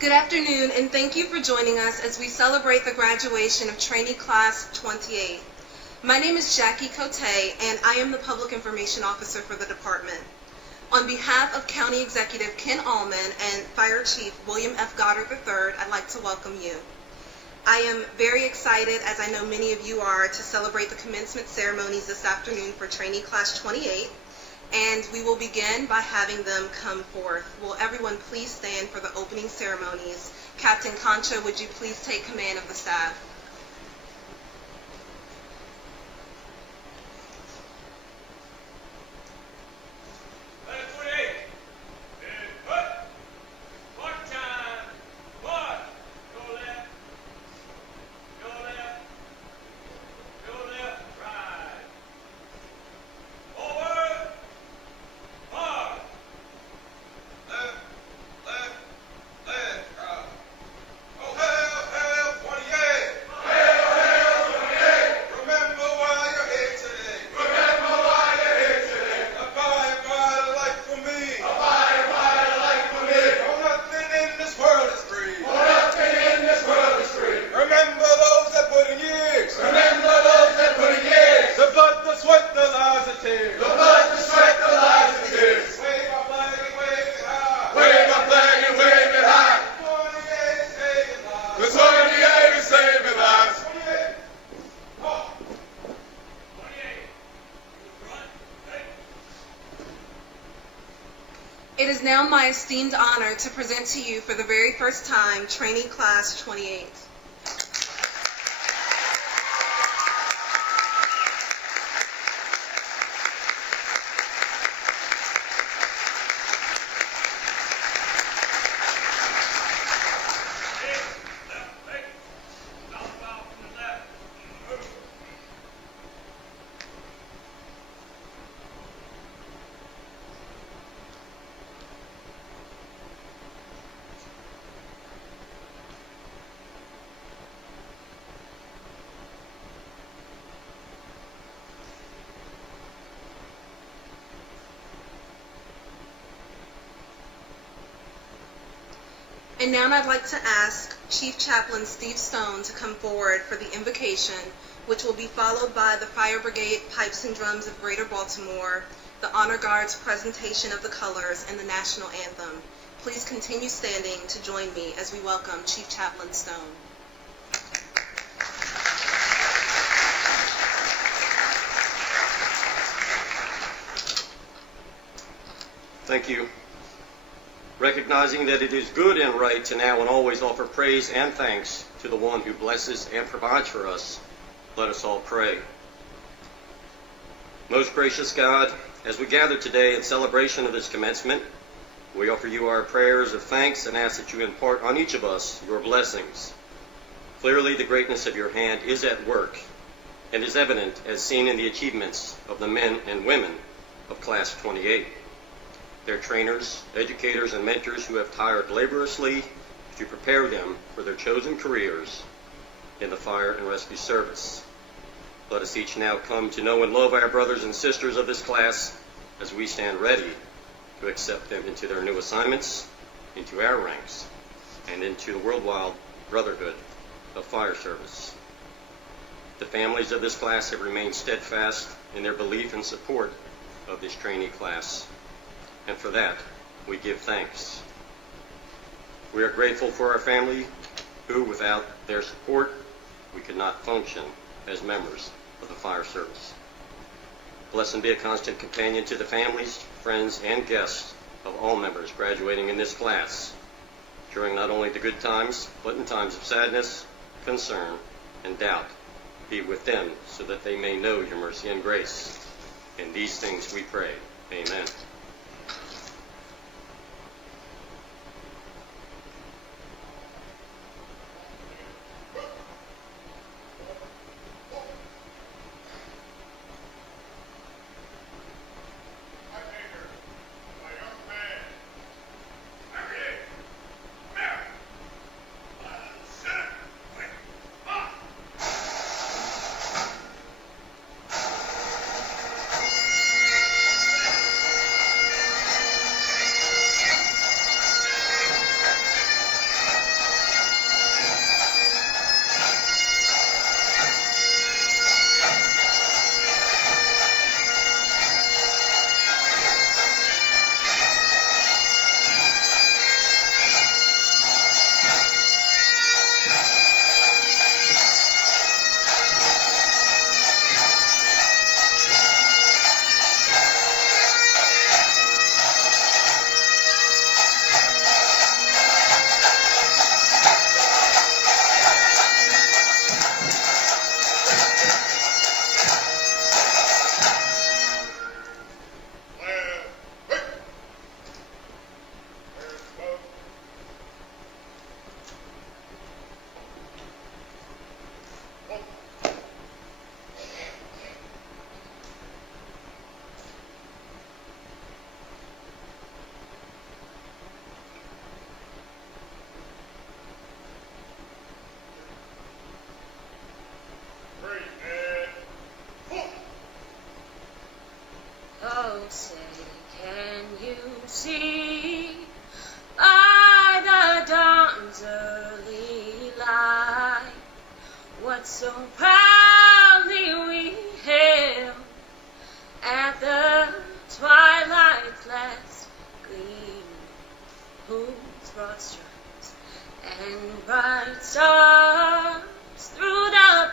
Good afternoon, and thank you for joining us as we celebrate the graduation of Trainee Class 28. My name is Jackie Cote, and I am the Public Information Officer for the department. On behalf of County Executive Ken Allman and Fire Chief William F. Goddard III, I'd like to welcome you. I am very excited, as I know many of you are, to celebrate the commencement ceremonies this afternoon for Trainee Class 28. And we will begin by having them come forth. Will everyone please stand for the opening ceremonies? Captain Concha, would you please take command of the staff? It is now my esteemed honor to present to you for the very first time Trainee Class 28. And now I'd like to ask Chief Chaplain Steve Stone to come forward for the invocation, which will be followed by the Fire Brigade Pipes and Drums of Greater Baltimore, the Honor Guard's presentation of the colors, and the National Anthem. Please continue standing to join me as we welcome Chief Chaplain Stone. Thank you. Recognizing that it is good and right to now and always offer praise and thanks to the one who blesses and provides for us, let us all pray. Most gracious God, as we gather today in celebration of this commencement, we offer you our prayers of thanks and ask that you impart on each of us your blessings. Clearly, the greatness of your hand is at work and is evident as seen in the achievements of the men and women of Class 28. Their trainers, educators, and mentors who have toiled laboriously to prepare them for their chosen careers in the fire and rescue service. Let us each now come to know and love our brothers and sisters of this class as we stand ready to accept them into their new assignments, into our ranks, and into the worldwide brotherhood of fire service. The families of this class have remained steadfast in their belief and support of this trainee class. And for that, we give thanks. We are grateful for our family, who, without their support, we could not function as members of the fire service. Bless and be a constant companion to the families, friends, and guests of all members graduating in this class, during not only the good times, but in times of sadness, concern, and doubt. Be with them so that they may know your mercy and grace. In these things we pray. Amen. see by the dawn's early light what so proudly we hailed at the twilight's last gleam, whose broad stripes and bright stars through the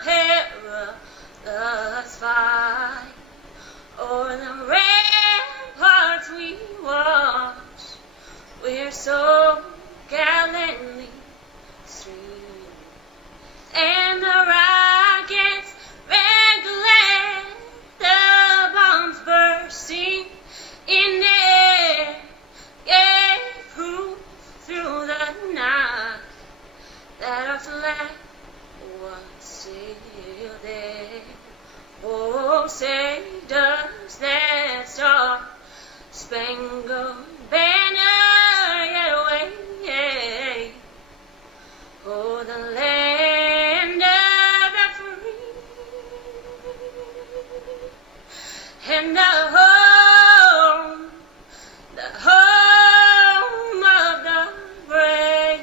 perilous fight o'er the ramparts we watch, we're so gallantly streaming, and the rockets red glare, the bombs bursting in air, gave proof through the night that our flag was still there. Oh, say does that star-spangled banner yet wave o'er the land of the free and the home of the brave.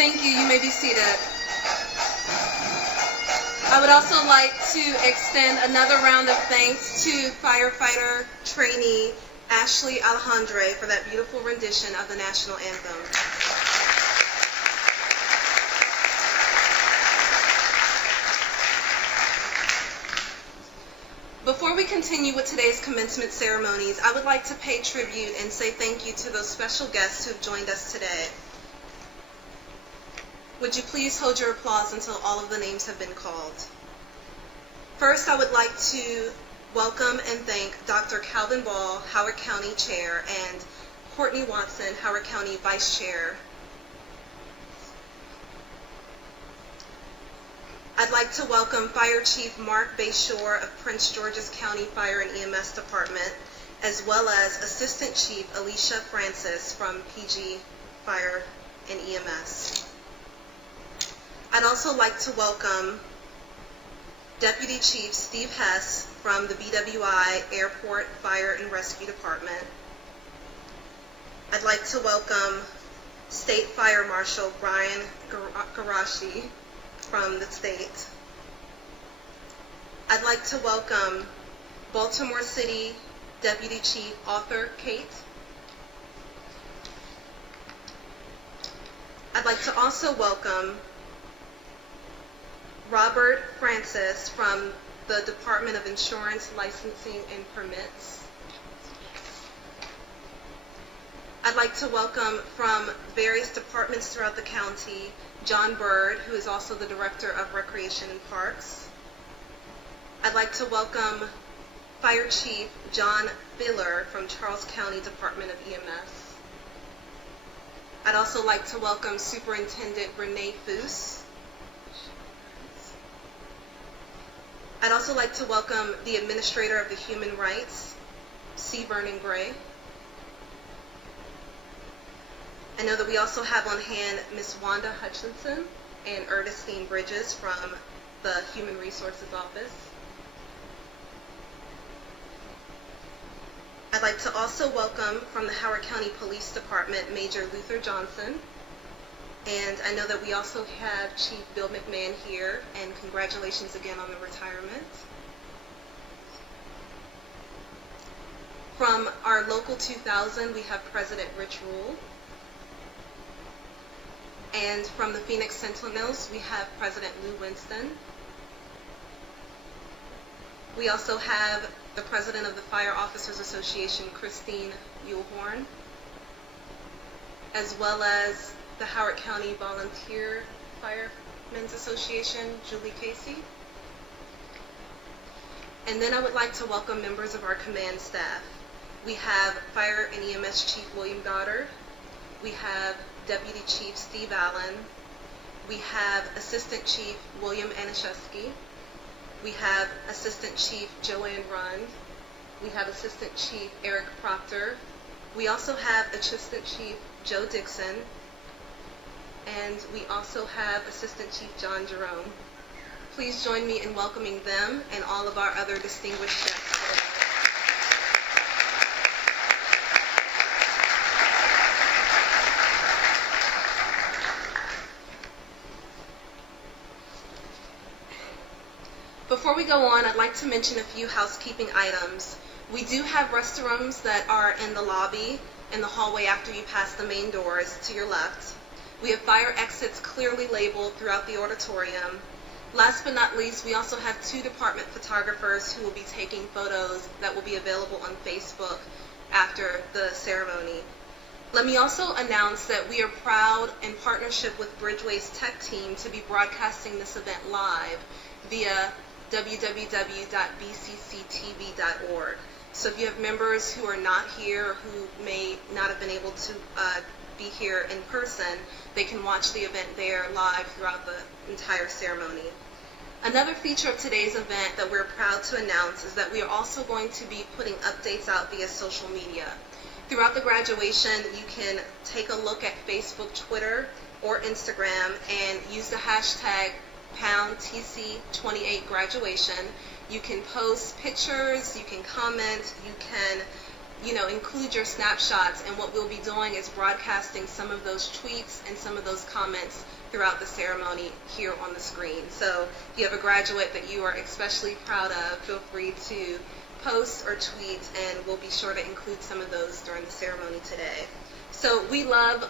Thank you. You may be seated. I would also like to extend another round of thanks to firefighter trainee Ashley Alejandre for that beautiful rendition of the national anthem. Before we continue with today's commencement ceremonies, I would like to pay tribute and say thank you to those special guests who have joined us today. Would you please hold your applause until all of the names have been called? First, I would like to welcome and thank Dr. Calvin Ball, Howard County Chair, and Courtney Watson, Howard County Vice Chair. I'd like to welcome Fire Chief Mark Bayshore of Prince George's County Fire and EMS Department, as well as Assistant Chief Alicia Francis from PG Fire and EMS. I'd also like to welcome Deputy Chief Steve Hess from the BWI Airport Fire and Rescue Department. I'd like to welcome State Fire Marshal Brian Garashi from the state. I'd like to welcome Baltimore City Deputy Chief Arthur Kate. I'd like to also welcome Robert Francis from the Department of Insurance, Licensing, and Permits. I'd like to welcome from various departments throughout the county, John Bird, who is also the Director of Recreation and Parks. I'd like to welcome Fire Chief John Filler from Charles County Department of EMS. I'd also like to welcome Superintendent Renee Foose. I'd also like to welcome the Administrator of the Human Rights, C. Vernon Gray. I know that we also have on hand Ms. Wanda Hutchinson and Ernestine Bridges from the Human Resources Office. I'd like to also welcome from the Howard County Police Department, Major Luther Johnson. And I know that we also have Chief Bill McMahon here, and congratulations again on the retirement. From our Local 2000, we have President Rich Rule. And from the Phoenix Sentinels, we have President Lou Winston. We also have the President of the Fire Officers Association, Christine Yulhorn, as well as the Howard County Volunteer Firemen's Association, Julie Casey. And then I would like to welcome members of our command staff. We have Fire and EMS Chief William Goddard. We have Deputy Chief Steve Allen. We have Assistant Chief William Anishevsky. We have Assistant Chief Joanne Rund. We have Assistant Chief Eric Proctor. We also have Assistant Chief Joe Dixon. And we also have Assistant Chief John Jerome. Please join me in welcoming them and all of our other distinguished guests today. Before we go on, I'd like to mention a few housekeeping items. We do have restrooms that are in the lobby, in the hallway after you pass the main doors to your left. We have fire exits clearly labeled throughout the auditorium. Last but not least, we also have 2 department photographers who will be taking photos that will be available on Facebook after the ceremony. Let me also announce that we are proud, in partnership with Bridgeway's tech team, to be broadcasting this event live via www.bcctv.org. So if you have members who are not here, who may not have been able to be here in person, they can watch the event there live throughout the entire ceremony. Another feature of today's event that we're proud to announce is that we are also going to be putting updates out via social media. Throughout the graduation, you can take a look at Facebook, Twitter, or Instagram and use the hashtag #TC28graduation. You can post pictures, you can comment, you can include your snapshots, and what we'll be doing is broadcasting some of those tweets and some of those comments throughout the ceremony here on the screen. So if you have a graduate that you are especially proud of, feel free to post or tweet, and we'll be sure to include some of those during the ceremony today. So we love,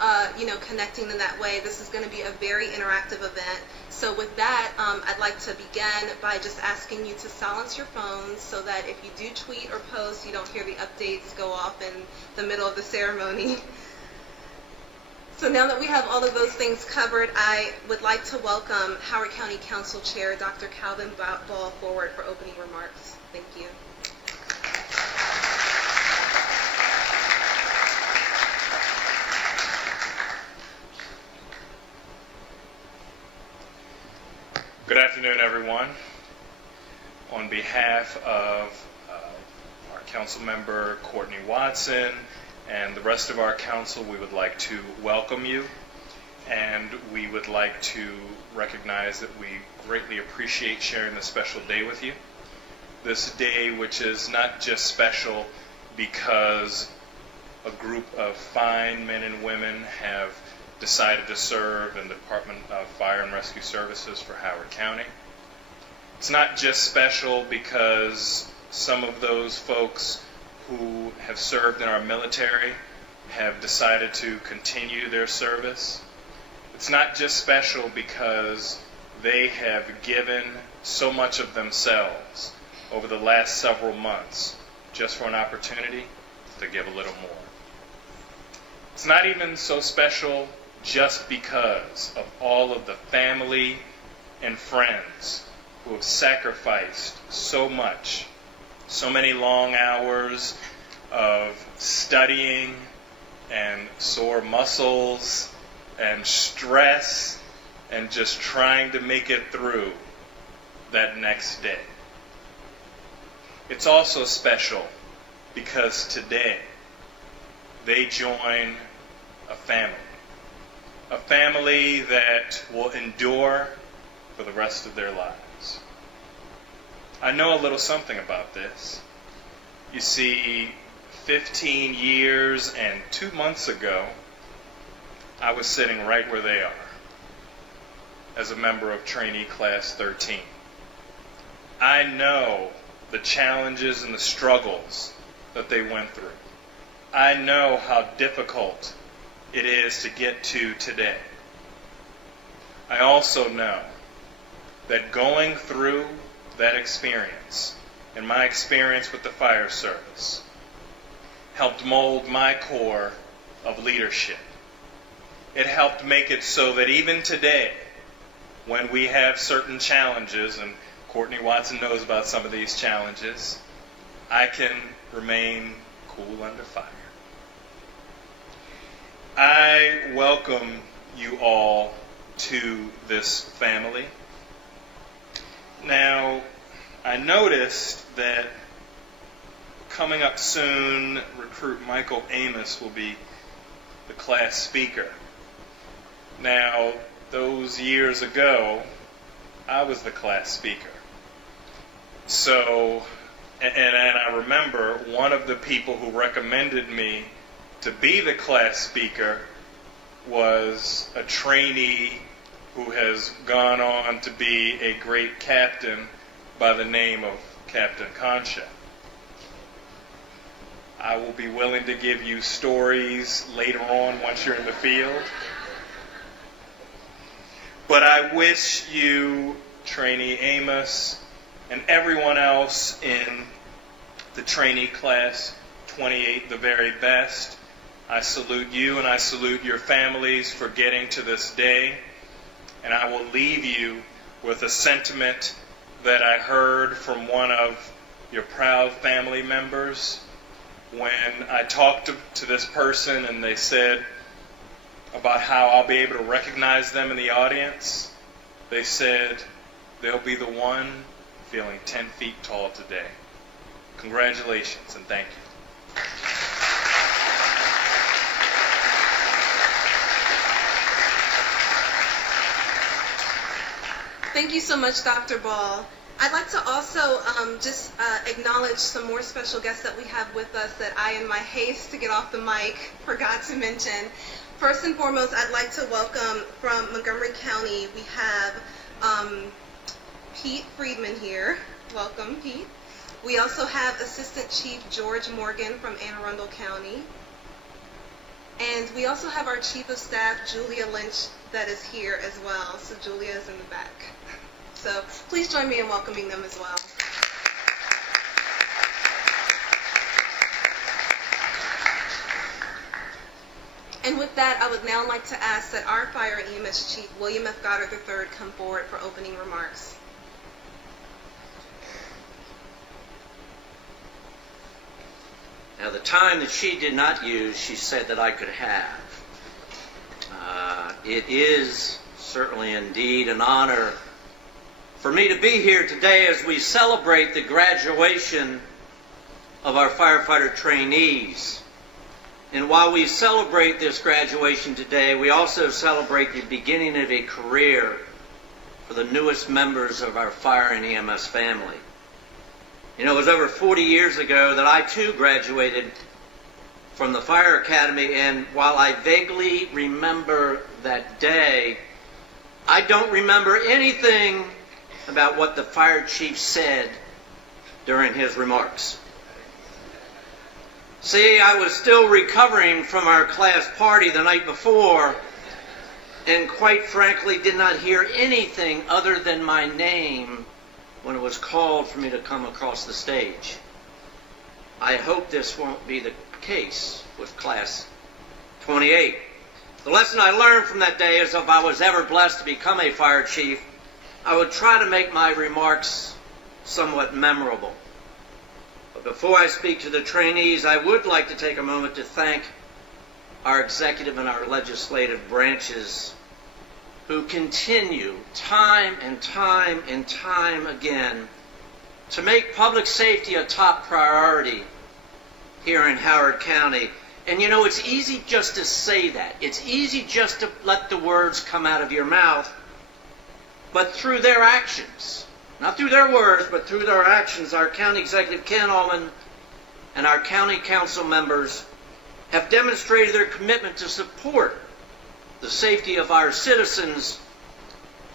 connecting in that way. This is going to be a very interactive event. So with that, I'd like to begin by just asking you to silence your phones so that if you do tweet or post, you don't hear the updates go off in the middle of the ceremony. So now that we have all of those things covered, I would like to welcome Howard County Council Chair Dr. Calvin Ball forward for opening remarks. Thank you. Good afternoon, everyone. On behalf of our council member, Courtney Watson, and the rest of our council, we would like to welcome you, and we would like to recognize that we greatly appreciate sharing this special day with you. This day, which is not just special because a group of fine men and women have decided to serve in the Department of Fire and Rescue Services for Howard County. It's not just special because some of those folks who have served in our military have decided to continue their service. It's not just special because they have given so much of themselves over the last several months just for an opportunity to give a little more. It's not even so special just because of all of the family and friends who have sacrificed so much, so many long hours of studying and sore muscles and stress and just trying to make it through that next day. It's also special because today they join a family that will endure for the rest of their lives. I know a little something about this. You see, 15 years and 2 months ago, I was sitting right where they are as a member of Trainee Class 13. I know the challenges and the struggles that they went through. I know how difficult it is to get to today. I also know that going through that experience, and my experience with the fire service, helped mold my core of leadership. It helped make it so that even today, when we have certain challenges, and Courtney Watson knows about some of these challenges, I can remain cool under fire. I welcome you all to this family. Now, I noticed that coming up soon, recruit Michael Amos will be the class speaker. Now, those years ago, I was the class speaker. So, and I remember one of the people who recommended me to be the class speaker was a trainee who has gone on to be a great captain by the name of Captain Concha. I will be willing to give you stories later on once you're in the field. But I wish you, Trainee Amos, and everyone else in the trainee class 28 the very best. I salute you and I salute your families for getting to this day. And I will leave you with a sentiment that I heard from one of your proud family members when I talked to this person and they said about how I'll be able to recognize them in the audience. They said they'll be the one feeling 10 feet tall today. Congratulations and thank you. Thank you so much, Dr. Ball. I'd like to also just acknowledge some more special guests that we have with us that I, in my haste to get off the mic, forgot to mention. First and foremost, I'd like to welcome from Montgomery County, we have Pete Friedman here. Welcome, Pete. We also have Assistant Chief George Morgan from Anne Arundel County. And we also have our Chief of Staff, Julia Lynch, that is here as well. So Julia is in the back. So please join me in welcoming them as well. And with that, I would now like to ask that our Fire and EMS Chief, William F. Goddard III, come forward for opening remarks. Now, the time that she did not use, she said that I could have. It is certainly indeed an honor for me to be here today as we celebrate the graduation of our firefighter trainees. And while we celebrate this graduation today, we also celebrate the beginning of a career for the newest members of our fire and EMS family. You know, it was over 40 years ago that I too graduated from the Fire Academy, and while I vaguely remember that day, I don't remember anything about what the fire chief said during his remarks. See, I was still recovering from our class party the night before, and quite frankly did not hear anything other than my name when it was called for me to come across the stage. I hope this won't be the case with class 28. The lesson I learned from that day is if I was ever blessed to become a fire chief, I would try to make my remarks somewhat memorable. But before I speak to the trainees, I would like to take a moment to thank our executive and our legislative branches who continue time and time and time again to make public safety a top priority here in Howard County. And you know, it's easy just to say that. It's easy just to let the words come out of your mouth. But through their actions, not through their words, but through their actions, our County Executive Ken Allman and our County Council members have demonstrated their commitment to support the safety of our citizens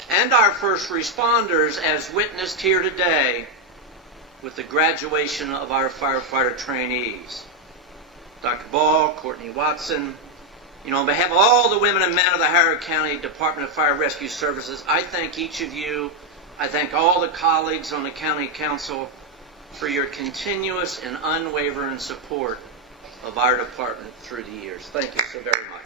and our first responders, as witnessed here today with the graduation of our firefighter trainees. Dr. Ball, Courtney Watson, on behalf of all the women and men of the Howard County Department of Fire Rescue Services, I thank each of you. I thank all the colleagues on the County Council for your continuous and unwavering support of our department through the years. Thank you so very much.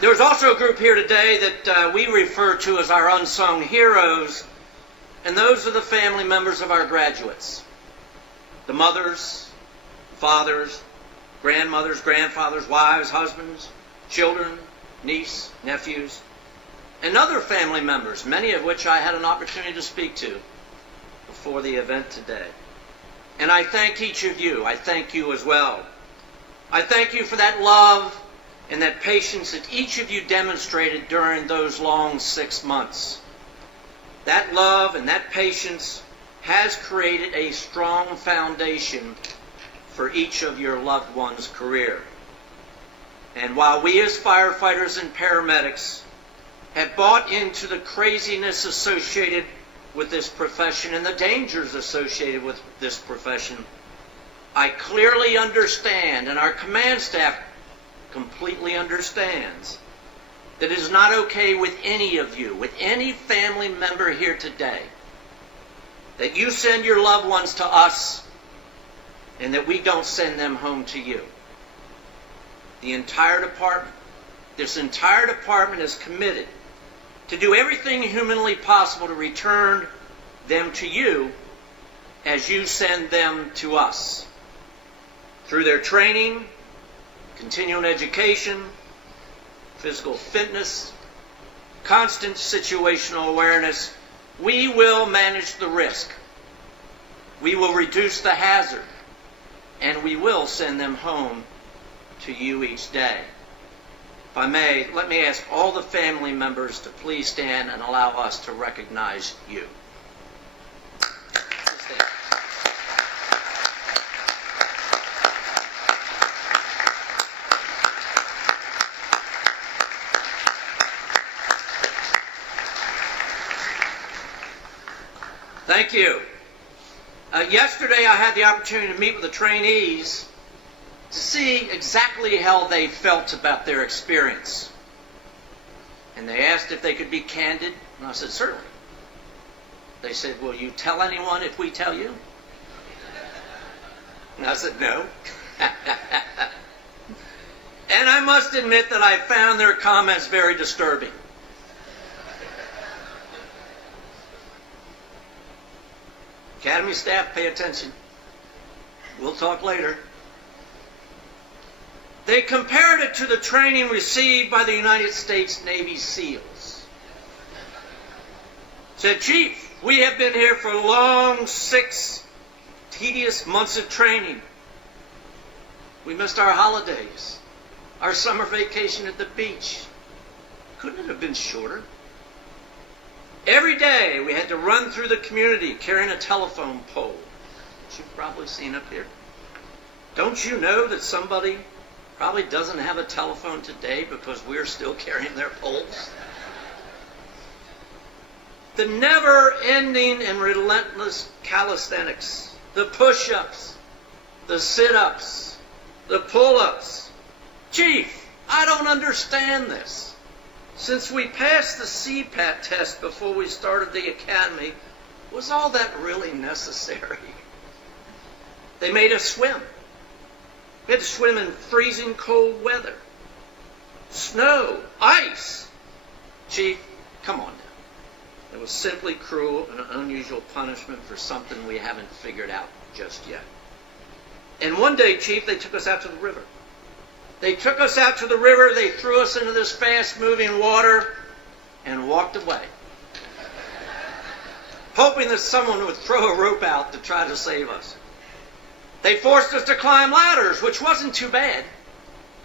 There's also a group here today that we refer to as our unsung heroes, and those are the family members of our graduates. The mothers, fathers, grandmothers, grandfathers, wives, husbands, children, niece, nephews, and other family members, many of which I had an opportunity to speak to before the event today. And I thank each of you. I thank you as well. I thank you for that love and that patience that each of you demonstrated during those long 6 months. That love and that patience has created a strong foundation for each of your loved one's career. And while we as firefighters and paramedics have bought into the craziness associated with this profession and the dangers associated with this profession, I clearly understand, and our command staff completely understands, that it is not okay with any of you, with any family member here today, that you send your loved ones to us and that we don't send them home to you. The entire department, this entire department is committed to do everything humanly possible to return them to you as you send them to us. Through their training, continuing education, physical fitness, constant situational awareness, we will manage the risk. We will reduce the hazard, and we will send them home to you each day. If I may, let me ask all the family members to please stand and allow us to recognize you. Thank you. Yesterday I had the opportunity to meet with the trainees to see exactly how they felt about their experience. And they asked if they could be candid, and I said, certainly. They said, will you tell anyone if we tell you? And I said, no. And I must admit that I found their comments very disturbing. Academy staff, pay attention. We'll talk later. They compared it to the training received by the United States Navy SEALs. Said, Chief, we have been here for long 6 tedious months of training. We missed our holidays, our summer vacation at the beach. Couldn't it have been shorter? Every day we had to run through the community carrying a telephone pole, which you've probably seen up here. Don't you know that somebody probably doesn't have a telephone today because we're still carrying their poles? The never-ending and relentless calisthenics, the push-ups, the sit-ups, the pull-ups. Chief, I don't understand this. Since we passed the CPAT test before we started the academy, was all that really necessary? They made us swim. We had to swim in freezing cold weather. Snow, ice. Chief, come on now. It was simply cruel and unusual punishment for something we haven't figured out just yet. And one day, Chief, they took us out to the river. They took us out to the river, they threw us into this fast-moving water, and walked away, hoping that someone would throw a rope out to try to save us. They forced us to climb ladders, which wasn't too bad.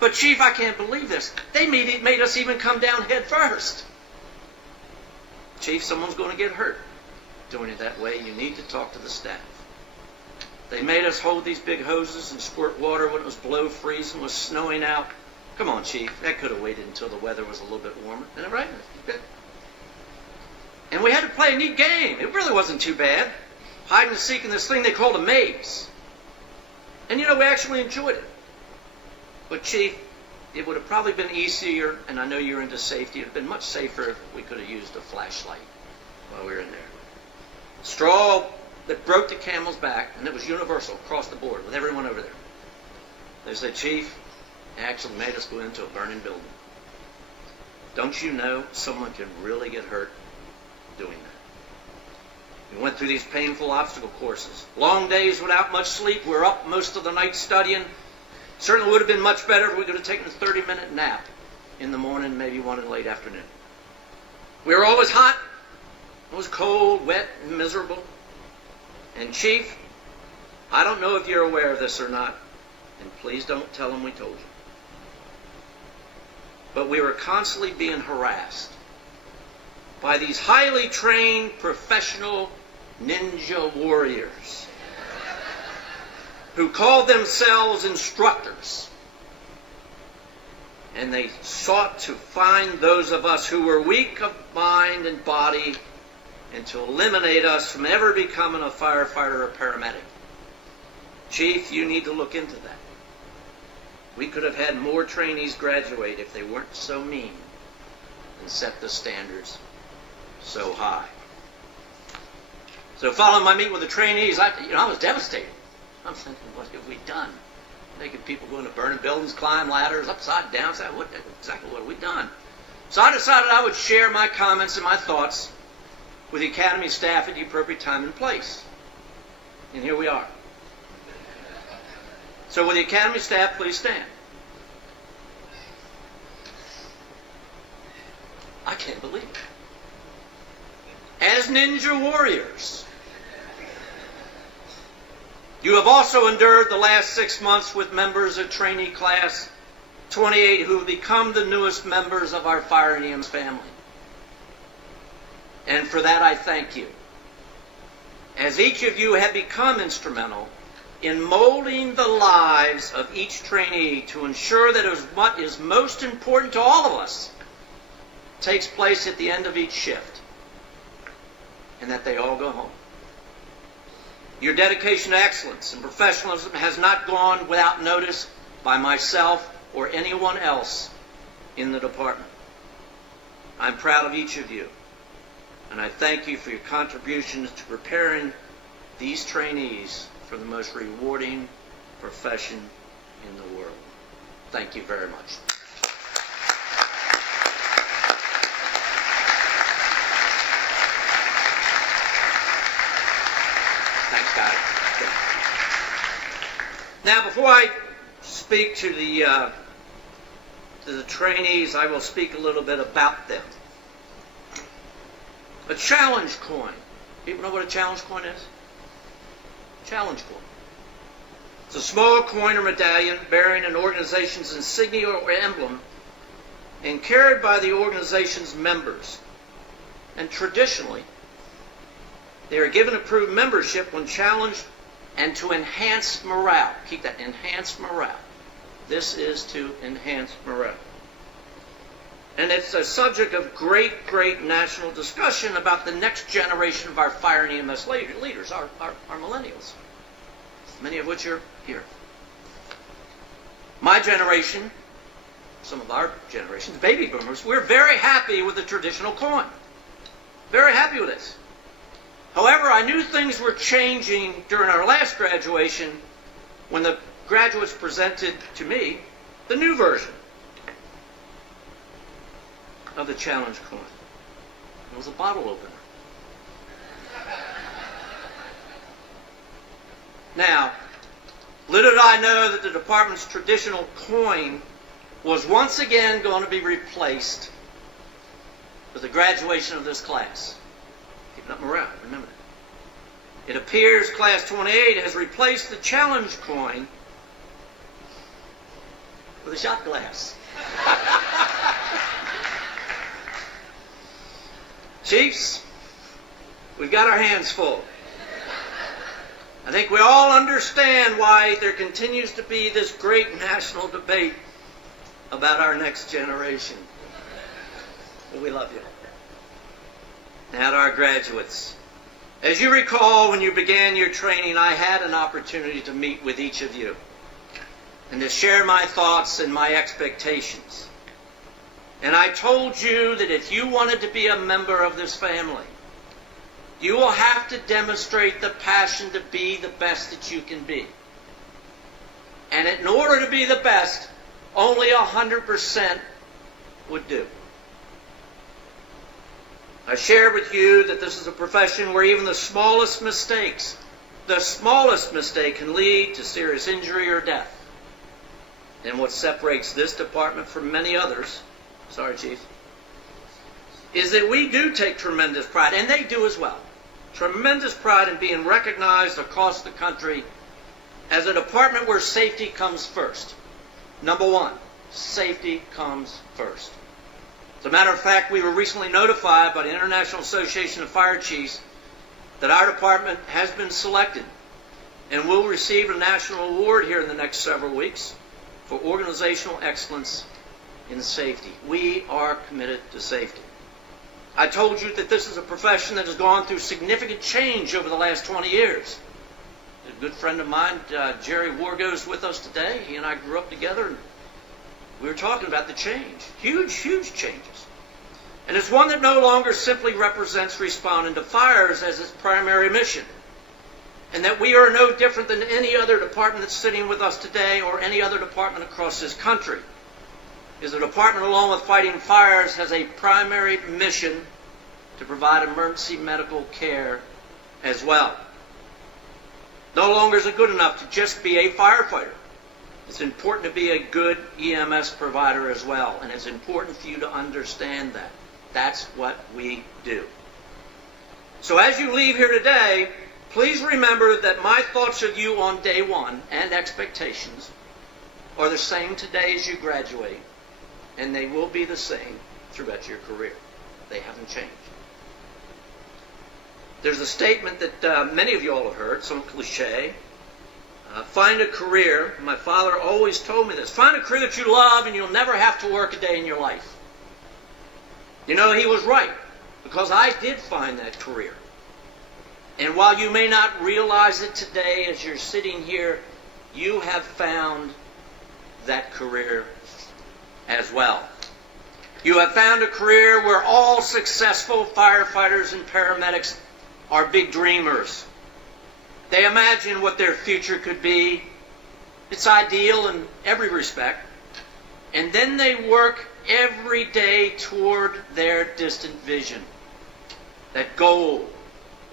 But, Chief, I can't believe this. They made us even come down head first. Chief, someone's going to get hurt doing it that way. You need to talk to the staff. They made us hold these big hoses and squirt water when it was below freeze and was snowing out. Come on, Chief. That could have waited until the weather was a little bit warmer. Isn't that right? And we had to play a neat game. It really wasn't too bad. Hide and seek in this thing they called a maze. And we actually enjoyed it. But Chief, it would have probably been easier, and I know you're into safety, it would have been much safer if we could have used a flashlight while we were in there. Straw that broke the camel's back, and it was universal across the board with everyone over there. They said, Chief, it actually made us go into a burning building. Don't you know someone can really get hurt doing that? We went through these painful obstacle courses. Long days without much sleep. We were up most of the night studying. Certainly would have been much better if we could have taken a 30-minute nap in the morning, maybe one in the late afternoon. We were always hot. It was cold, wet, and miserable. And Chief, I don't know if you're aware of this or not, and please don't tell them we told you. But we were constantly being harassed by these highly trained professional ninja warriors who called themselves instructors. And they sought to find those of us who were weak of mind and body and to eliminate us from ever becoming a firefighter or paramedic. Chief, you need to look into that. We could have had more trainees graduate if they weren't so mean and set the standards so high. So following my meeting with the trainees, I was devastated. I'm thinking, what have we done? Making people go into burning buildings, climb ladders, upside down. Exactly what have we done? So I decided I would share my comments and my thoughts with the Academy staff at the appropriate time and place. And here we are. So will the Academy staff please stand? I can't believe it. As ninja warriors, you have also endured the last 6 months with members of trainee class 28 who have become the newest members of our Fire and EMS family. And for that I thank you. As each of you have become instrumental in molding the lives of each trainee to ensure that what is most important to all of us takes place at the end of each shift, and that they all go home. Your dedication to excellence and professionalism has not gone without notice by myself or anyone else in the department. I'm proud of each of you, and I thank you for your contributions to preparing these trainees for the most rewarding profession in the world. Thank you very much. Thanks, guys. Now, before I speak to the trainees, I will speak a little bit about them. A challenge coin. People know what a challenge coin is? Challenge coin. It's a small coin or medallion bearing an organization's insignia or emblem and carried by the organization's members. And traditionally, they are given approved membership when challenged and to enhance morale. Keep that, enhance morale. This is to enhance morale. And it's a subject of great, great national discussion about the next generation of our fire and EMS leaders, our millennials, many of which are here. My generation, some of our generations, baby boomers, we're very happy with the traditional coin. Very happy with this. However, I knew things were changing during our last graduation when the graduates presented to me the new version of the challenge coin. It was a bottle opener. Now, little did I know that the department's traditional coin was once again going to be replaced with the graduation of this class. Keeping up morale, remember that. It appears class 28 has replaced the challenge coin with a shot glass. Chiefs, we've got our hands full. I think we all understand why there continues to be this great national debate about our next generation. But we love you. Now to our graduates. As you recall, when you began your training, I had an opportunity to meet with each of you and to share my thoughts and my expectations. And I told you that if you wanted to be a member of this family, you will have to demonstrate the passion to be the best that you can be. And in order to be the best, only 100% would do. I shared with you that this is a profession where even the smallest mistake can lead to serious injury or death. And what separates this department from many others, sorry, Chief, is that we do take tremendous pride, and they do as well, tremendous pride in being recognized across the country as a department where safety comes first. Number one, safety comes first. As a matter of fact, we were recently notified by the International Association of Fire Chiefs that our department has been selected and will receive a national award here in the next several weeks for organizational excellence in safety. We are committed to safety. I told you that this is a profession that has gone through significant change over the last 20 years. A good friend of mine, Jerry Wargo, is with us today. He and I grew up together, and we were talking about the change. Huge, huge changes. And it's one that no longer simply represents responding to fires as its primary mission. And that we are no different than any other department that's sitting with us today or any other department across this country. Is the department, along with fighting fires, has a primary mission to provide emergency medical care as well. No longer is it good enough to just be a firefighter. It's important to be a good EMS provider as well, and it's important for you to understand that. That's what we do. So as you leave here today, please remember that my thoughts of you on day one and expectations are the same today as you graduate, and they will be the same throughout your career. They haven't changed. There's a statement that many of you all have heard, some cliche. Find a career. My father always told me this. Find a career that you love and you'll never have to work a day in your life. You know, he was right, because I did find that career. And while you may not realize it today as you're sitting here, you have found that career as well. You have found a career where all successful firefighters and paramedics are big dreamers. They imagine what their future could be. It's ideal in every respect. And then they work every day toward their distant vision, that goal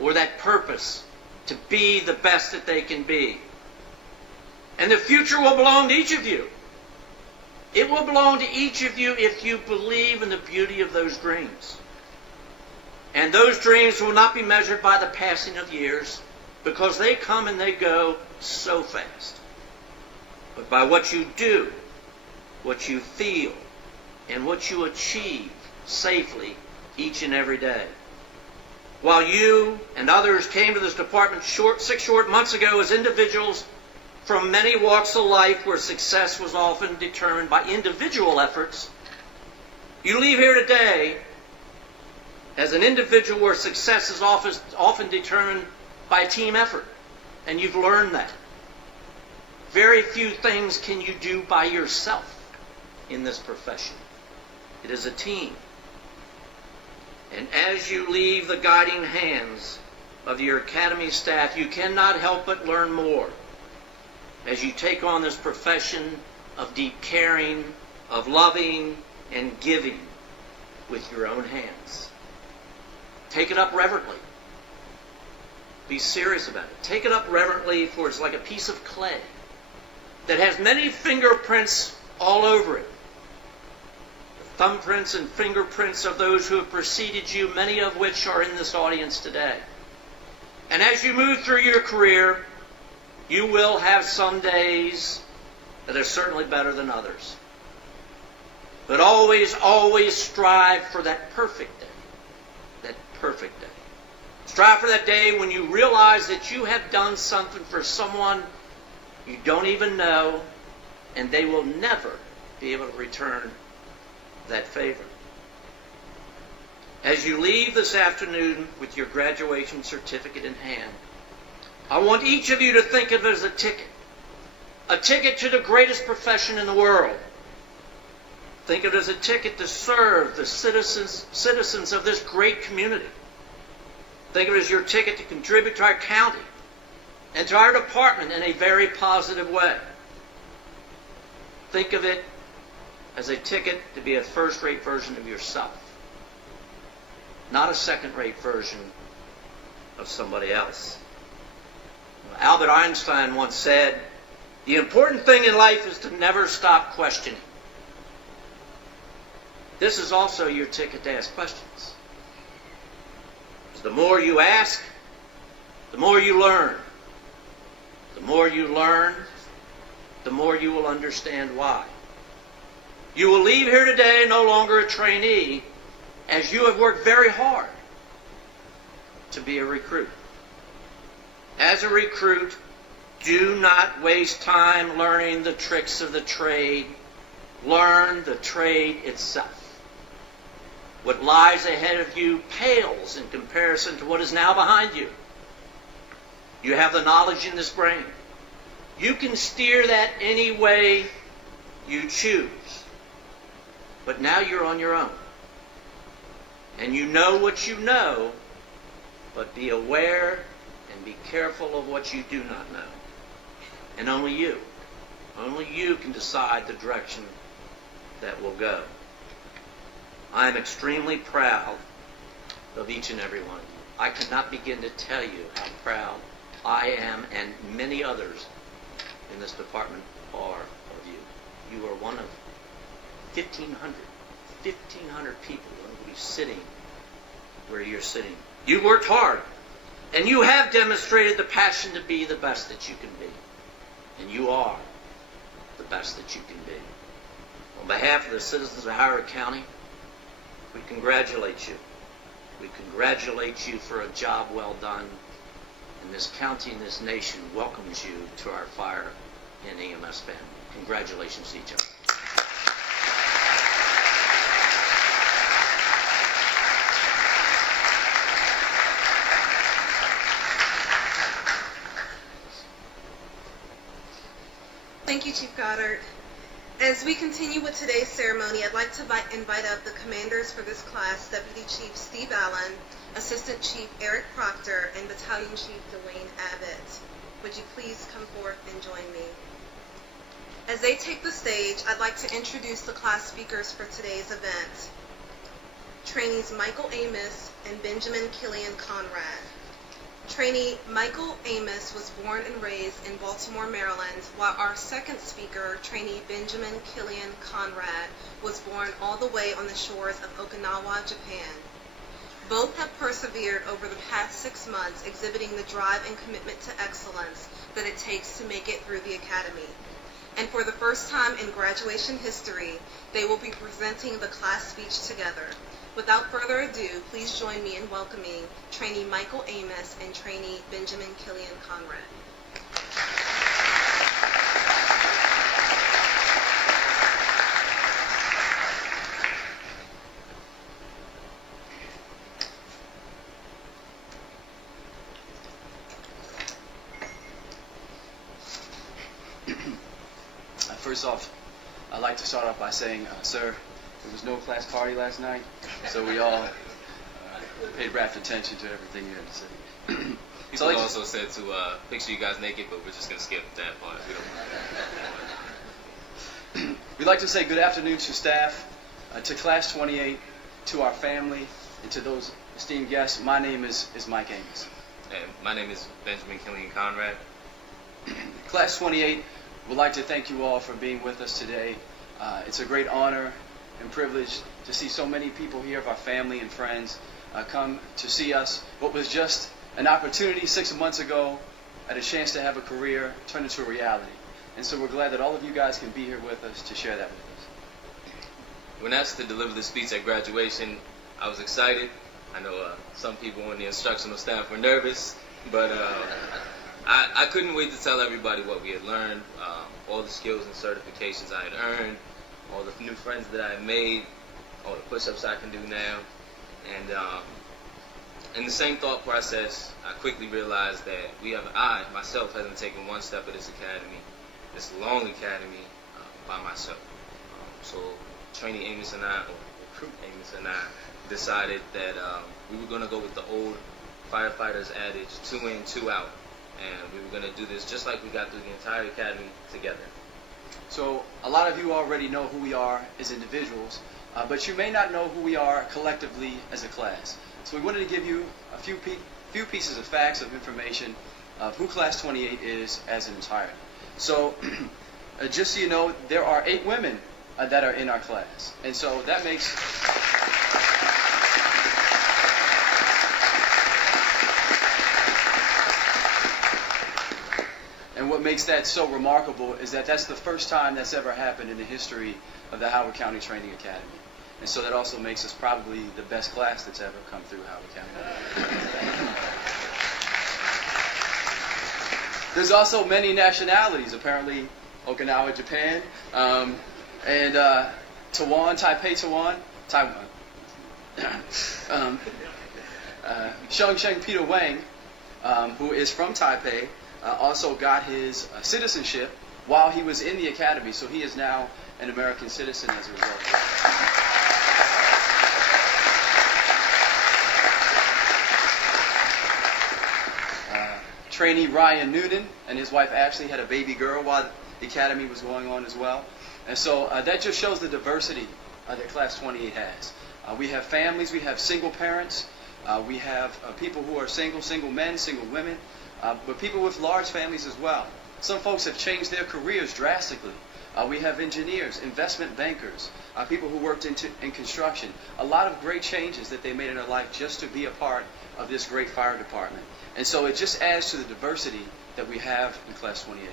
or that purpose to be the best that they can be. And the future will belong to each of you. It will belong to each of you if you believe in the beauty of those dreams. And those dreams will not be measured by the passing of years, because they come and they go so fast. But by what you do, what you feel, and what you achieve safely each and every day. While you and others came to this department 6 short months ago as individuals from many walks of life where success was often determined by individual efforts, you leave here today as an individual where success is often determined by a team effort. And you've learned that. Very few things can you do by yourself in this profession. It is a team. And as you leave the guiding hands of your academy staff, you cannot help but learn more as you take on this profession of deep caring, of loving, and giving with your own hands. Take it up reverently. Be serious about it. Take it up reverently, for it's like a piece of clay that has many fingerprints all over it. The thumbprints and fingerprints of those who have preceded you, many of which are in this audience today. And as you move through your career, you will have some days that are certainly better than others. But always, always strive for that perfect day. That perfect day. Strive for that day when you realize that you have done something for someone you don't even know, and they will never be able to return that favor. as you leave this afternoon with your graduation certificate in hand, I want each of you to think of it as a ticket to the greatest profession in the world. Think of it as a ticket to serve the citizens of this great community. Think of it as your ticket to contribute to our county and to our department in a very positive way. Think of it as a ticket to be a first-rate version of yourself, not a second-rate version of somebody else. Albert Einstein once said, "The important thing in life is to never stop questioning." This is also your ticket to ask questions. The more you ask, the more you learn. The more you learn, the more you will understand why. You will leave here today no longer a trainee, as you have worked very hard to be a recruit. As a recruit, do not waste time learning the tricks of the trade. Learn the trade itself. What lies ahead of you pales in comparison to what is now behind you. You have the knowledge in this brain. You can steer that any way you choose. But now you're on your own. And you know what you know, but be aware and be careful of what you do not know. And only you can decide the direction that will go. I am extremely proud of each and every one of you. I cannot begin to tell you how proud I am and many others in this department are of you. You are one of 1,500 people who will be sitting where you're sitting. You worked hard, and you have demonstrated the passion to be the best that you can be. And you are the best that you can be. On behalf of the citizens of Howard County, we congratulate you. We congratulate you for a job well done. And this county and this nation welcomes you to our fire and EMS family. Congratulations to each other. Thank you, Chief Goddard. As we continue with today's ceremony, I'd like to invite up the commanders for this class, Deputy Chief Steve Allen, Assistant Chief Eric Proctor, and Battalion Chief Dwayne Abbott. Would you please come forth and join me? As they take the stage, I'd like to introduce the class speakers for today's event. Trainees Michael Amos and Benjamin Killian Conrad. Trainee Michael Amos was born and raised in Baltimore, Maryland, while our second speaker, Trainee Benjamin Killian Conrad, was born all the way on the shores of Okinawa, Japan. Both have persevered over the past 6 months, exhibiting the drive and commitment to excellence that it takes to make it through the academy. And for the first time in graduation history, they will be presenting the class speech together. Without further ado, please join me in welcoming Trainee Michael Amos and Trainee Benjamin Killian Conrad. First off, I'd like to start off by saying, sir, there was no class party last night, so we all paid rapt attention to everything you had to say. People also said to picture you guys naked, but we're just going to skip that part. We don't. We'd like to say good afternoon to staff, to Class 28, to our family, and to those esteemed guests. My name is Mike Amos. And my name is Benjamin Killian Conrad. Class 28, would like to thank you all for being with us today. It's a great honor and privilege to see so many people here of our family and friends come to see us. What was just an opportunity 6 months ago at a chance to have a career turn into a reality. And so we're glad that all of you guys can be here with us to share that with us. When asked to deliver the speech at graduation, I was excited. I know some people on the instructional staff were nervous, but I couldn't wait to tell everybody what we had learned, all the skills and certifications I had earned, all the new friends that I had made, all the push-ups I can do now, And in the same thought process, I quickly realized that I myself hasn't taken one step of this academy, this long academy, by myself. So Trainee Amos and I, or Recruit Amos and I, decided that we were going to go with the old firefighters adage, 2 in, 2 out. And we were going to do this just like we got through the entire academy together. So a lot of you already know who we are as individuals, but you may not know who we are collectively as a class. So we wanted to give you a few pieces of facts, of information of who Class 28 is as an entirety. So just so you know, there are 8 women that are in our class. And so that makes... And what makes that so remarkable is that that's the first time that's ever happened in the history of the Howard County Training Academy. And so that also makes us probably the best class that's ever come through Howard County. There's also many nationalities, apparently Okinawa, Japan, and Taiwan, Sheng Peter Wang, who is from Taipei, also got his citizenship while he was in the academy, so he is now an American citizen as a result. Trainee Ryan Noonan and his wife Ashley had a baby girl while the academy was going on as well. And so that just shows the diversity that Class 28 has. We have families, we have single parents, we have people who are single men, single women, but people with large families as well. Some folks have changed their careers drastically. We have engineers, investment bankers, people who worked in construction. A lot of great changes that they made in their life just to be a part of this great fire department. And so it just adds to the diversity that we have in Class 28.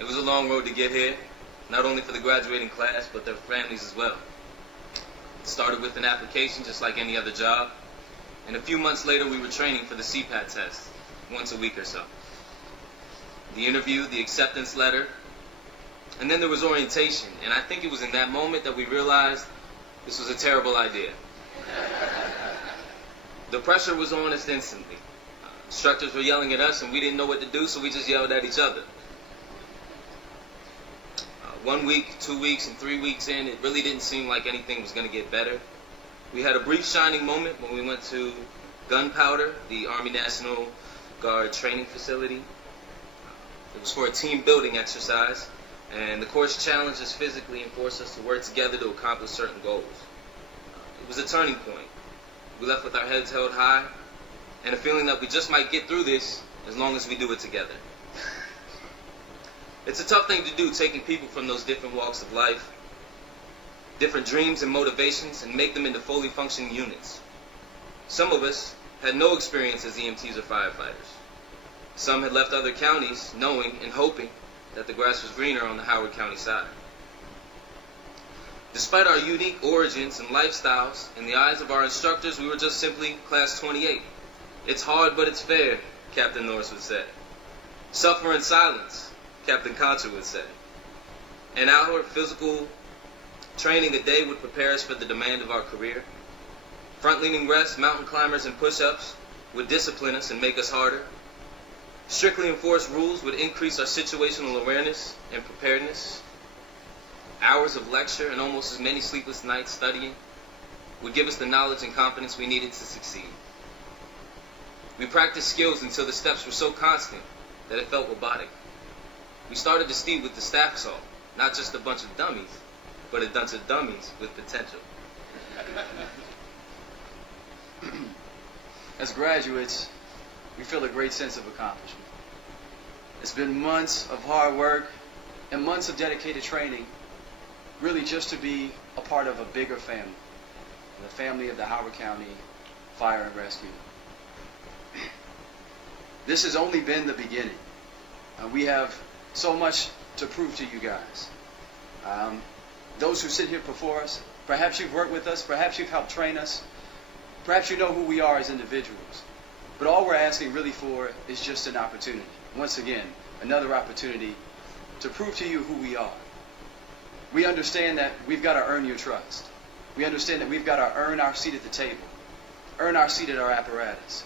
It was a long road to get here, not only for the graduating class, but their families as well. It started with an application just like any other job, and a few months later we were training for the CPAT test, once a week or so. The interview, the acceptance letter, and then there was orientation, and I think it was in that moment that we realized this was a terrible idea. The pressure was on us instantly. Instructors were yelling at us and we didn't know what to do, so we just yelled at each other. 1 week, 2 weeks, and 3 weeks in, it really didn't seem like anything was going to get better. We had a brief shining moment when we went to Gunpowder, the Army National Guard training facility. It was for a team building exercise, and the course challenged us physically and forced us to work together to accomplish certain goals. It was a turning point. We left with our heads held high and a feeling that we just might get through this as long as we do it together. It's a tough thing to do, taking people from those different walks of life, different dreams and motivations, and make them into fully functioning units. Some of us had no experience as EMTs or firefighters. Some had left other counties knowing and hoping that the grass was greener on the Howard County side. Despite our unique origins and lifestyles, in the eyes of our instructors, we were just simply Class 28. It's hard, but it's fair, Captain Norris would say. Suffer in silence, Captain Concha would say. An hour of physical training a day would prepare us for the demand of our career. Front-leaning rests, mountain climbers, and push-ups would discipline us and make us harder. Strictly enforced rules would increase our situational awareness and preparedness. Hours of lecture and almost as many sleepless nights studying would give us the knowledge and confidence we needed to succeed. We practiced skills until the steps were so constant that it felt robotic. We started to steam with the staff saw, not just a bunch of dummies, but a bunch of dummies with potential. As graduates, we feel a great sense of accomplishment. It's been months of hard work and months of dedicated training, really just to be a part of a bigger family, the family of the Howard County Fire and Rescue. This has only been the beginning. We have so much to prove to you guys. Those who sit here before us, perhaps you've worked with us, perhaps you've helped train us, perhaps you know who we are as individuals. But all we're asking really for is just an opportunity. Once again, another opportunity to prove to you who we are. We understand that we've got to earn your trust. we understand that we've got to earn our seat at the table, earn our seat at our apparatus.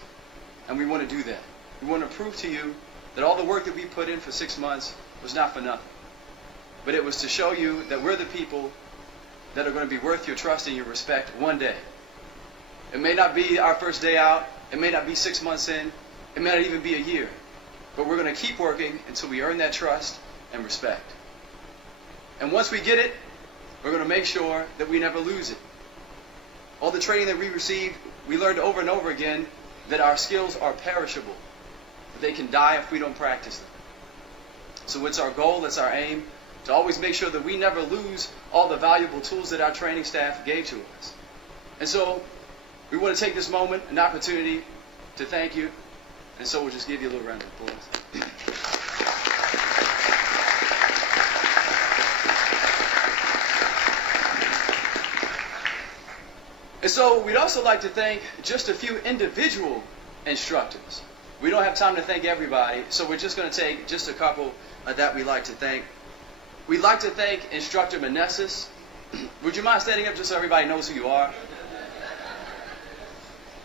And we want to do that. We want to prove to you that all the work that we put in for 6 months was not for nothing. But it was to show you that we're the people that are going to be worth your trust and your respect one day. It may not be our first day out. It may not be 6 months in. It may not even be a year. But we're going to keep working until we earn that trust and respect. And once we get it, we're going to make sure that we never lose it. All the training that we received, we learned over and over again that our skills are perishable. That they can die if we don't practice them. So it's our goal, it's our aim, to always make sure that we never lose all the valuable tools that our training staff gave to us. And so we want to take this moment, an opportunity to thank you. And so we'll just give you a little round of applause. And so we'd also like to thank just a few individual instructors. We don't have time to thank everybody, so we're just going to take just a couple that we'd like to thank. We'd like to thank Instructor Manessis. Would you mind standing up just so everybody knows who you are?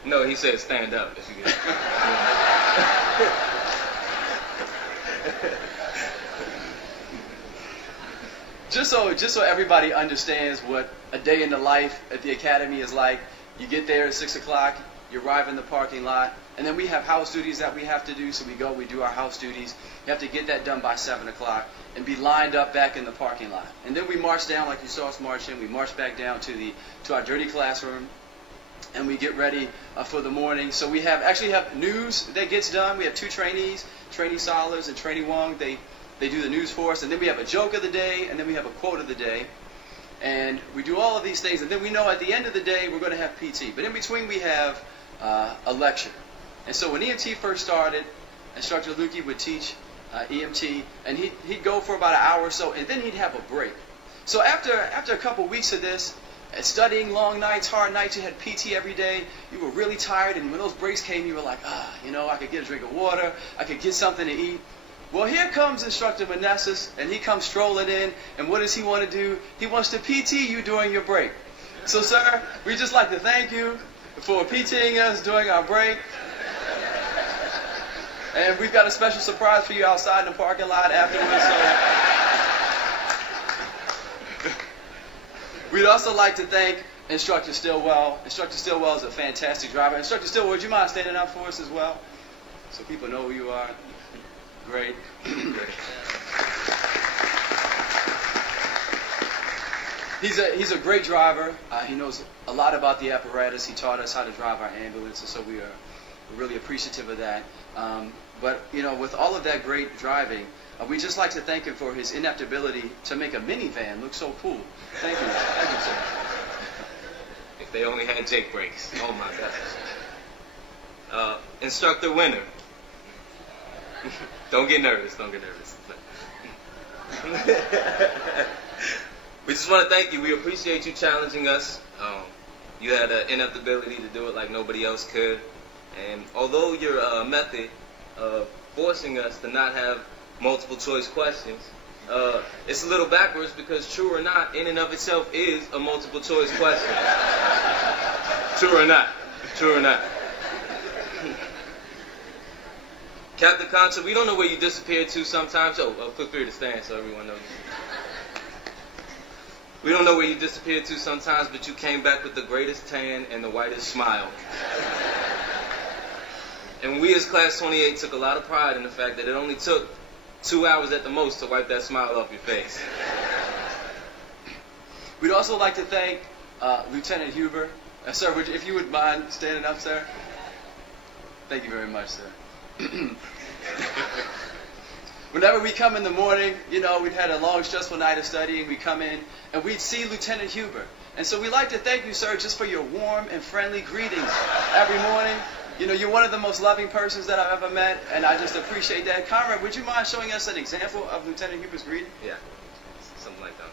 No, he said stand up. If you get Just so everybody understands what a day in the life at the academy is like. You get there at 6 o'clock, you arrive in the parking lot, and then we have house duties that we have to do, so we do our house duties. You have to get that done by 7 o'clock and be lined up back in the parking lot. And then we march down like you saw us march in. We march back down to our dirty classroom, and we get ready for the morning. So we actually have news that gets done. We have 2 trainees, Trainee Solers and Trainee Wong. They do the news for us, and then we have a joke of the day, and then we have a quote of the day. And we do all of these things, and then we know at the end of the day we're going to have PT. But in between we have a lecture. And so when EMT first started, Instructor Lukey would teach EMT, and he'd go for about an hour or so, and then he'd have a break. So after a couple weeks of this, studying long nights, hard nights, you had PT every day, you were really tired, and when those breaks came, you were like, I could get a drink of water, I could get something to eat. Well, here comes Instructor Manessis, and he comes strolling in, and what does he want to do? He wants to PT you during your break. So, sir, we'd just like to thank you for PTing us during our break. And we've got a special surprise for you outside in the parking lot afterwards. So. We'd also like to thank Instructor Stillwell. Instructor Stillwell is a fantastic driver. Instructor Stillwell, would you mind standing up for us as well? So people know who you are. Great. He's a great driver. He knows a lot about the apparatus. He taught us how to drive our ambulance, and so we're really appreciative of that. But with all of that great driving, we'd just like to thank him for his inept ability to make a minivan look so cool. Thank you, sir. If they only had Jake brakes. Oh my gosh. Instructor Winner. Don't get nervous. We just want to thank you. We appreciate you challenging us. You had an inept ability to do it like nobody else could. And although your method of forcing us to not have multiple choice questions, it's a little backwards because true or not in and of itself is a multiple choice question. True or not. Captain Concha, we don't know where you disappeared to sometimes. Feel free to stand so everyone knows. We don't know where you disappeared to sometimes, but you came back with the greatest tan and the whitest smile. And we as Class 28 took a lot of pride in the fact that it only took 2 hours at the most to wipe that smile off your face. We'd also like to thank Lieutenant Huber. Sir, if you would mind standing up, sir. Thank you very much, sir. Whenever we come in the morning, we've had a long, stressful night of studying. We come in, and we'd see Lieutenant Huber. And so we'd like to thank you, sir, just for your warm and friendly greetings every morning. You're one of the most loving persons that I've ever met, and I just appreciate that. Conrad, would you mind showing us an example of Lieutenant Huber's greeting? Yeah, something like that.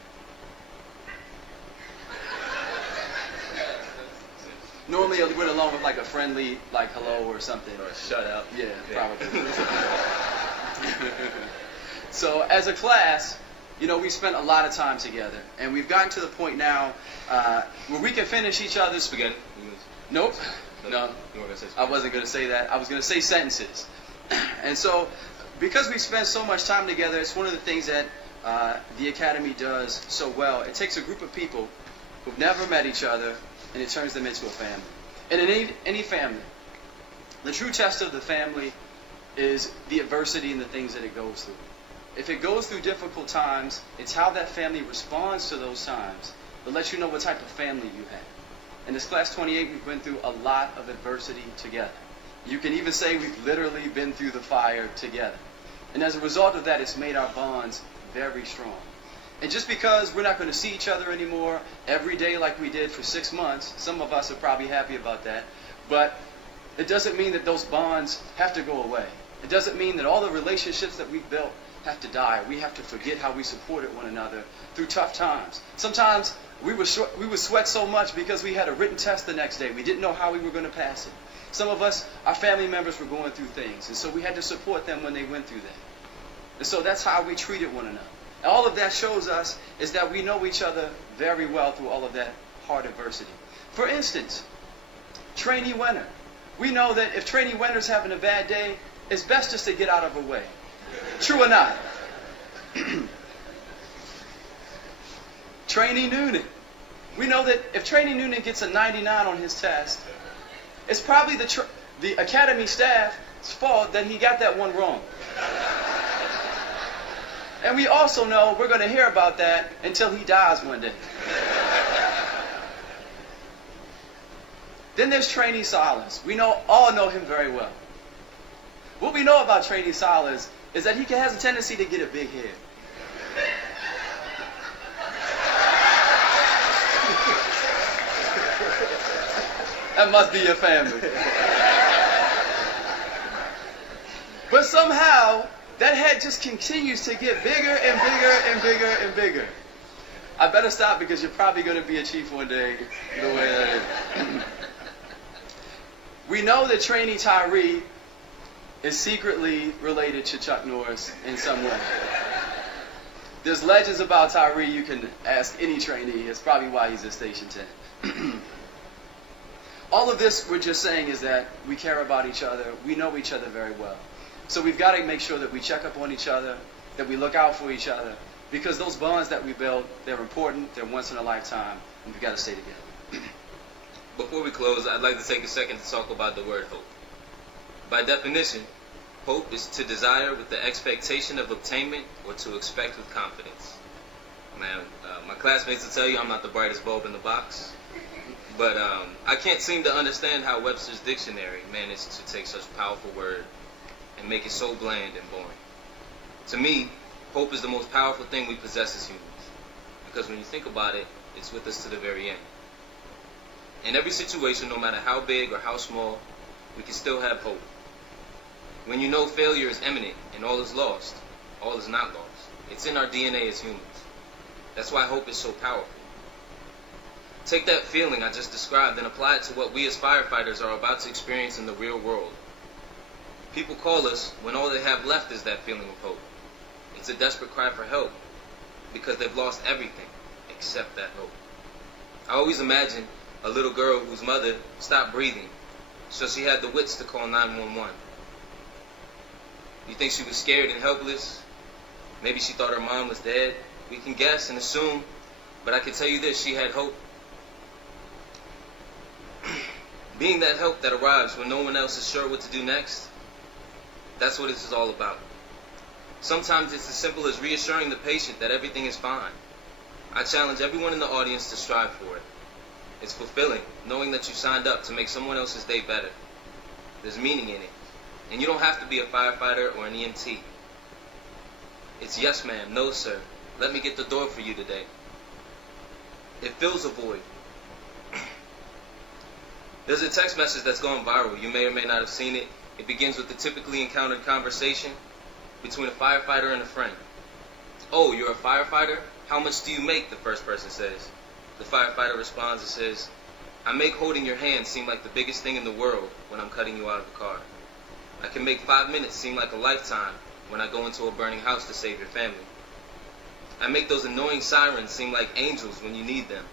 Normally it went along with like a friendly, like hello or something. Or shut up. Yeah, probably. So as a class, You know, we spent a lot of time together, and we've gotten to the point now where we can finish each other's... Spaghetti? Nope. No. You weren't gonna say I spaghetti. wasn't going to say that. I was going to say sentences. And so, because we spend so much time together, it's one of the things that the Academy does so well. It takes a group of people who've never met each other, and it turns them into a family. And in any family, the true test of the family is the adversity and the things that it goes through. If it goes through difficult times, it's how that family responds to those times that lets you know what type of family you have. In this class 28, we've been through a lot of adversity together. You can even say we've literally been through the fire together. And as a result of that, it's made our bonds very strong. And just because we're not going to see each other anymore every day like we did for 6 months, some of us are probably happy about that, but it doesn't mean that those bonds have to go away. It doesn't mean that all the relationships that we've built have to die. We have to forget how we supported one another through tough times. Sometimes we would sweat so much because we had a written test the next day. We didn't know how we were going to pass it. Some of us, our family members were going through things, and so we had to support them when they went through that. And so that's how we treated one another. And all of that shows us is that we know each other very well through all of that hard adversity. For instance, Trainee winner. We know that if Trainee winner's having a bad day, it's best just to get out of her way. True or not? Trainee Noonan. We know that if Trainee Noonan gets a 99 on his test, it's probably the Academy staff's fault that he got that one wrong. And we also know we're going to hear about that until he dies one day. Then there's Trainee Silas. We all know him very well. What we know about Trainee Silas is that he has a tendency to get a big head. That must be your family. But somehow, that head just continues to get bigger and bigger and bigger and bigger. I better stop because you're probably going to be a chief one day, the way that is. We know that Trainee Tyree is secretly related to Chuck Norris in some way. There's legends about Tyree. You can ask any trainee. It's probably why he's at Station 10. All of this we're just saying is that we care about each other. We know each other very well. So we've got to make sure that we check up on each other, that we look out for each other, because those bonds that we build, they're important, they're once in a lifetime, and we've got to stay together. Before we close, I'd like to take a second to talk about the word hope. By definition, hope is to desire with the expectation of obtainment or to expect with confidence. Man, my classmates will tell you I'm not the brightest bulb in the box, but I can't seem to understand how Webster's dictionary managed to take such a powerful word and make it so bland and boring. To me, hope is the most powerful thing we possess as humans, because when you think about it, it's with us to the very end. In every situation, no matter how big or how small, we can still have hope. When you know failure is imminent and all is lost, all is not lost. It's in our DNA as humans. That's why hope is so powerful. Take that feeling I just described and apply it to what we as firefighters are about to experience in the real world. People call us when all they have left is that feeling of hope. It's a desperate cry for help because they've lost everything except that hope. I always imagine a little girl whose mother stopped breathing, so she had the wits to call 911. You think she was scared and helpless? Maybe she thought her mom was dead. We can guess and assume, but I can tell you this, she had hope. Being that help that arrives when no one else is sure what to do next, that's what this is all about. Sometimes it's as simple as reassuring the patient that everything is fine. I challenge everyone in the audience to strive for it. It's fulfilling, knowing that you signed up to make someone else's day better. There's meaning in it. And you don't have to be a firefighter or an EMT. It's yes ma'am, no sir. Let me get the door for you today. It fills a void. There's a text message that's gone viral. You may or may not have seen it. It begins with the typically encountered conversation between a firefighter and a friend. Oh, you're a firefighter? How much do you make? The first person says. The firefighter responds and says, I make holding your hand seem like the biggest thing in the world when I'm cutting you out of the car. I can make 5 minutes seem like a lifetime when I go into a burning house to save your family. I make those annoying sirens seem like angels when you need them.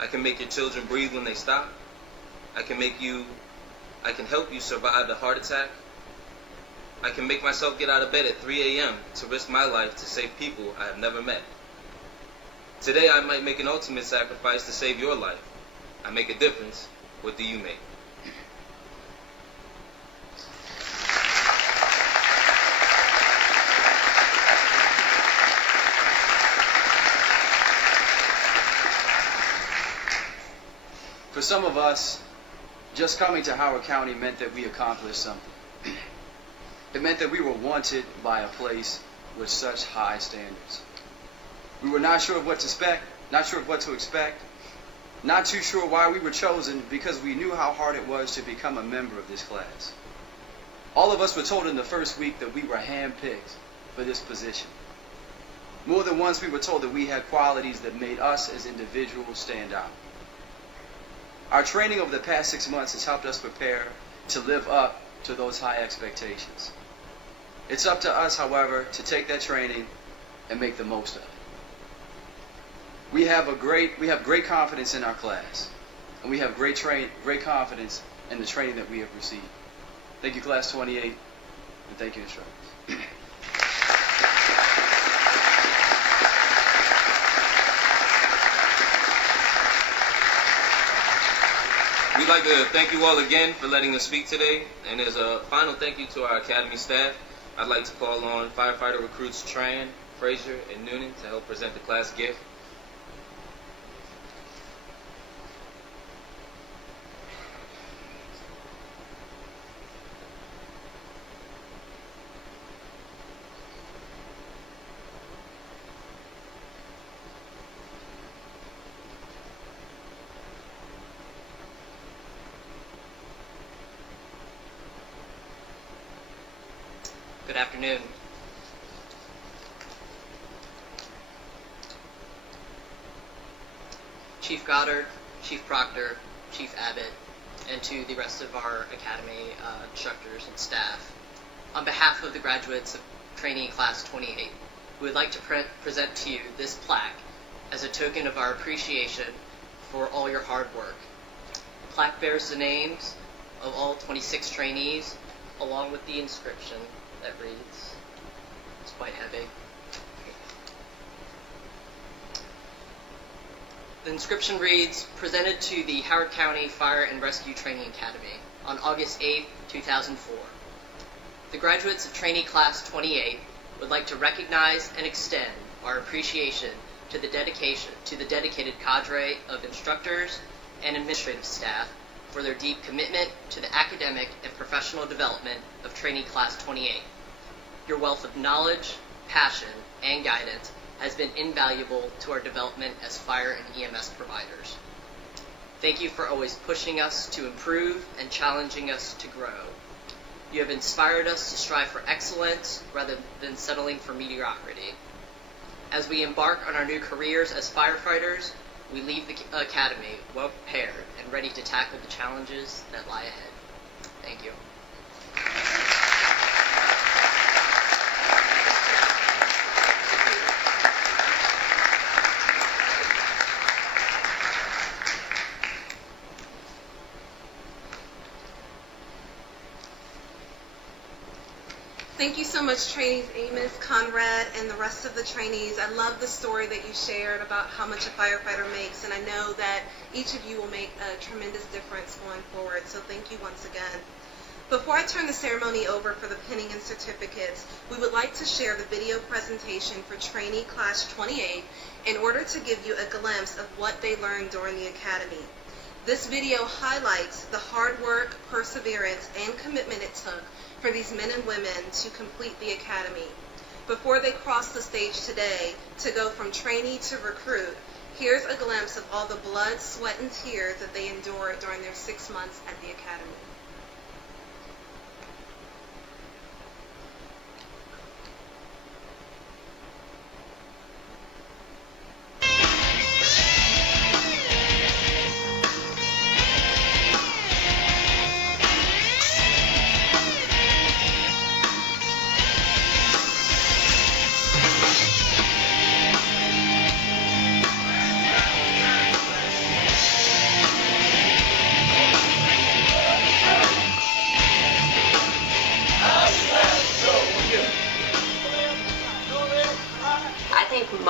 I can make your children breathe when they stop. I can help you survive a heart attack. I can make myself get out of bed at 3 a.m. to risk my life to save people I have never met. Today I might make an ultimate sacrifice to save your life. I make a difference. What do you make? For some of us, just coming to Howard County meant that we accomplished something. It meant that we were wanted by a place with such high standards. We were not sure of what to expect, not too sure why we were chosen, because we knew how hard it was to become a member of this class. All of us were told in the first week that we were handpicked for this position. More than once we were told that we had qualities that made us as individuals stand out. Our training over the past 6 months has helped us prepare to live up to those high expectations. It's up to us, however, to take that training and make the most of it. We have great confidence in our class, and we have great confidence in the training that we have received. Thank you, Class 28, and thank you, instructors. We'd like to thank you all again for letting us speak today. And as a final thank you to our Academy staff, I'd like to call on firefighter recruits Tran, Frazier, and Noonan to help present the class gift. Good afternoon. Chief Goddard, Chief Proctor, Chief Abbott, and to the rest of our Academy instructors and staff. On behalf of the graduates of Trainee Class 28, we would like to present to you this plaque as a token of our appreciation for all your hard work. The plaque bears the names of all 26 trainees, along with the inscription that reads, it's quite heavy. The inscription reads, presented to the Howard County Fire and Rescue Training Academy on August 8, 2004. The graduates of Trainee Class 28 would like to recognize and extend our appreciation to the dedicated cadre of instructors and administrative staff for their deep commitment to the academic and professional development of Trainee Class 28. Your wealth of knowledge, passion, and guidance has been invaluable to our development as fire and EMS providers. Thank you for always pushing us to improve and challenging us to grow. You have inspired us to strive for excellence rather than settling for mediocrity. As we embark on our new careers as firefighters, we leave the Academy well prepared and ready to tackle the challenges that lie ahead. Thank you. Thank you so much, trainees Amos, Conrad, and the rest of the trainees. I love the story that you shared about how much a firefighter makes, and I know that each of you will make a tremendous difference going forward, so thank you once again. Before I turn the ceremony over for the pinning and certificates, we would like to share the video presentation for Trainee Class 28 in order to give you a glimpse of what they learned during the Academy. This video highlights the hard work, perseverance, and commitment it took for these men and women to complete the Academy. Before they cross the stage today to go from trainee to recruit, here's a glimpse of all the blood, sweat, and tears that they endured during their 6 months at the Academy.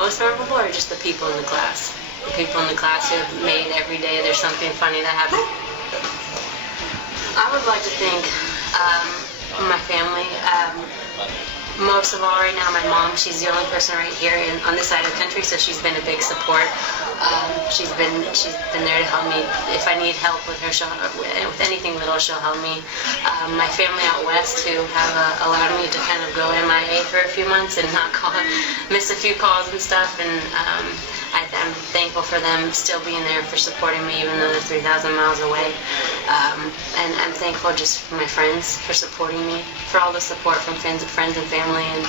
most memorable are just the people in the class. The people in the class who have made every day there's something funny that happens. I would like to thank my family. Most of all right now, my mom. She's the only person right here on this side of the country, so she's been a big support. She's been there to help me. If I need help with her, with anything little, she'll help me. My family out west who have allowed me to kind of go MIA for a few months and not miss a few calls and stuff, and I'm thankful for them still being there for supporting me even though they're 3,000 miles away. And I'm thankful just for my friends for supporting me, for all the support from friends and family, and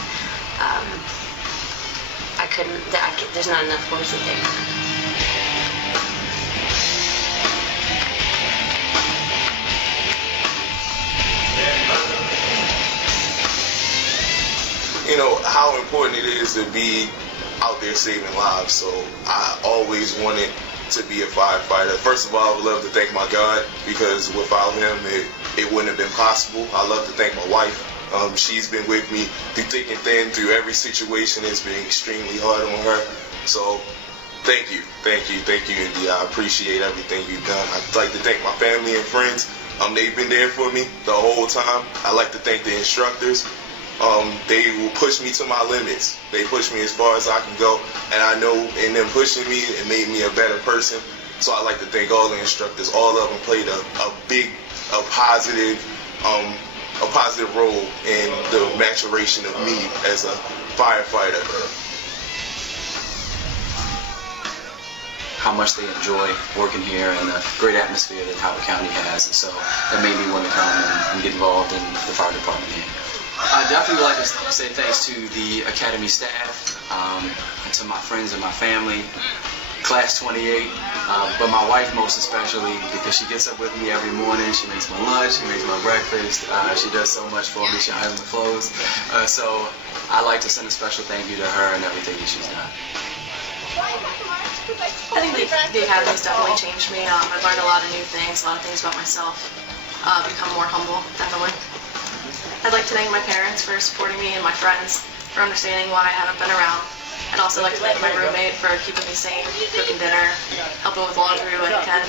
there's not enough words to thank. You know how important it is to be out there saving lives, so I always wanted to be a firefighter. First of all, I would love to thank my God, because without him it wouldn't have been possible. I love to thank my wife. She's been with me through thick and thin, through every situation. It's been extremely hard on her, so thank you, India. I appreciate everything you've done. I'd like to thank my family and friends. They've been there for me the whole time. I'd like to thank the instructors. They will push me to my limits. They push me as far as I can go, and I know in them pushing me, it made me a better person. So I'd like to thank all the instructors. All of them played a positive role in the maturation of me as a firefighter. How much they enjoy working here and the great atmosphere that Howard County has, and so that made me want to come and get involved in the fire department here. I definitely would like to say thanks to the Academy staff, and to my friends and my family, Class 28, but my wife most especially, because she gets up with me every morning. She makes my lunch, she makes my breakfast, she does so much for me, she irons my clothes. So I'd like to send a special thank you to her and everything that she's done. I think the Academy's definitely changed me. I've learned a lot of new things, a lot of things about myself, become more humble, definitely. I'd like to thank my parents for supporting me and my friends for understanding why I haven't been around. I'd also like to thank my roommate for keeping me sane, cooking dinner, helping with laundry when he can.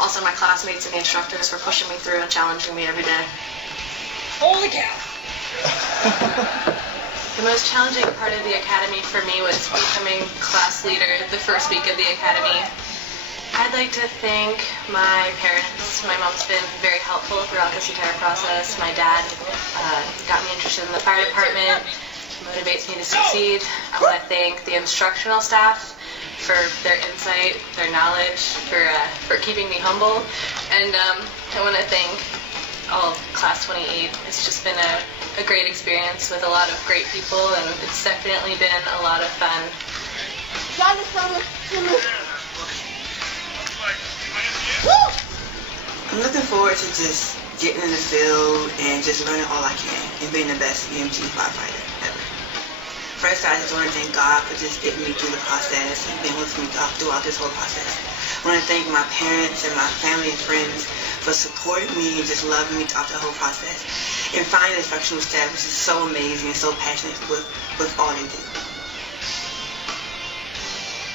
Also my classmates and the instructors for pushing me through and challenging me every day. Holy cow! The most challenging part of the Academy for me was becoming class leader the first week of the Academy. I'd like to thank my parents. My mom's been very helpful throughout this entire process. My dad got me interested in the fire department, motivates me to succeed. I want to thank the instructional staff for their insight, their knowledge, for keeping me humble. And I want to thank all of Class 28. It's just been a great experience with a lot of great people, and it's definitely been a lot of fun. I'm looking forward to just getting in the field and just learning all I can and being the best EMT firefighter ever. First, I just want to thank God for just getting me through the process and being with me throughout this whole process. I want to thank my parents and my family and friends for supporting me and just loving me throughout the whole process. And finally, the instructional staff, which is so amazing and so passionate with all they do.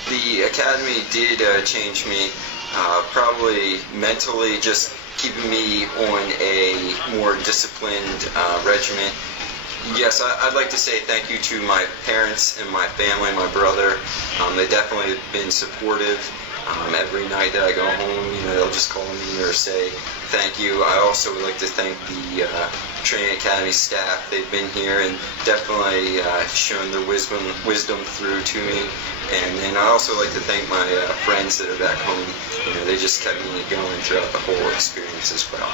The Academy did change me, probably mentally, just keeping me on a more disciplined regimen. Yes, I'd like to say thank you to my parents and my family, my brother. They definitely have been supportive. Every night that I go home, they'll just call me or say thank you. I also would like to thank the Trainee Academy staff. They've been here and definitely shown their wisdom through to me. And then I also like to thank my friends that are back home. They just kept me going throughout the whole experience as well.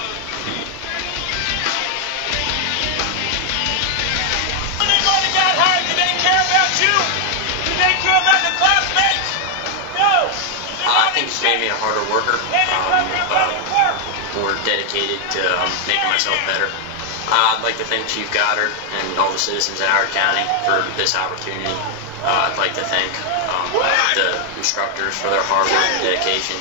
Anybody got hired? Did they care about you? Did they care about the classmates? No. I think it's made me a harder worker, more dedicated to making myself better. I'd like to thank Chief Goddard and all the citizens in Howard County for this opportunity. I'd like to thank the instructors for their hard work and dedication.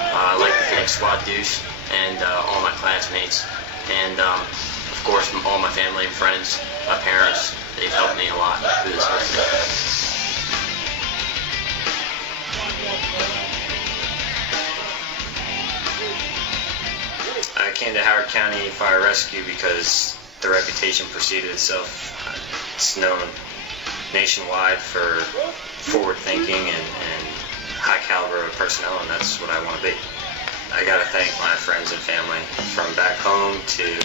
I'd like to thank Squad Deuce and all my classmates, and of course all my family and friends, my parents. They've helped me a lot through this whole thing. Howard County Fire Rescue because the reputation preceded itself. It's known nationwide for forward thinking and high caliber of personnel, and that's what I want to be. I got to thank my friends and family from back home to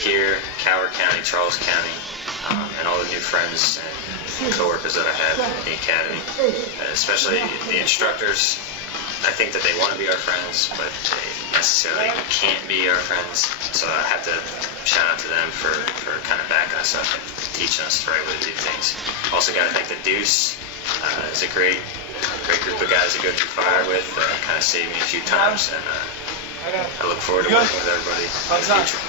here, Howard County, Charles County, and all the new friends and coworkers that I have in the academy, especially the instructors. I think that they want to be our friends, but they necessarily can't be our friends. So I have to shout out to them for kind of backing us up and teaching us the right way to do things. Also got to thank the Deuce. It's a great group of guys to go through fire with. Kind of saved me a few times, and I look forward to working with everybody in the future.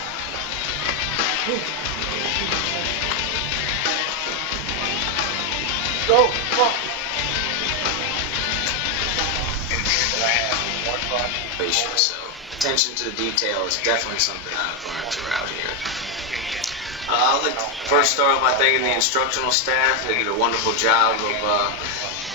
Go, come on. So attention to detail is definitely something I've learned throughout here. I'd like to first start off by thanking the instructional staff. They did a wonderful job of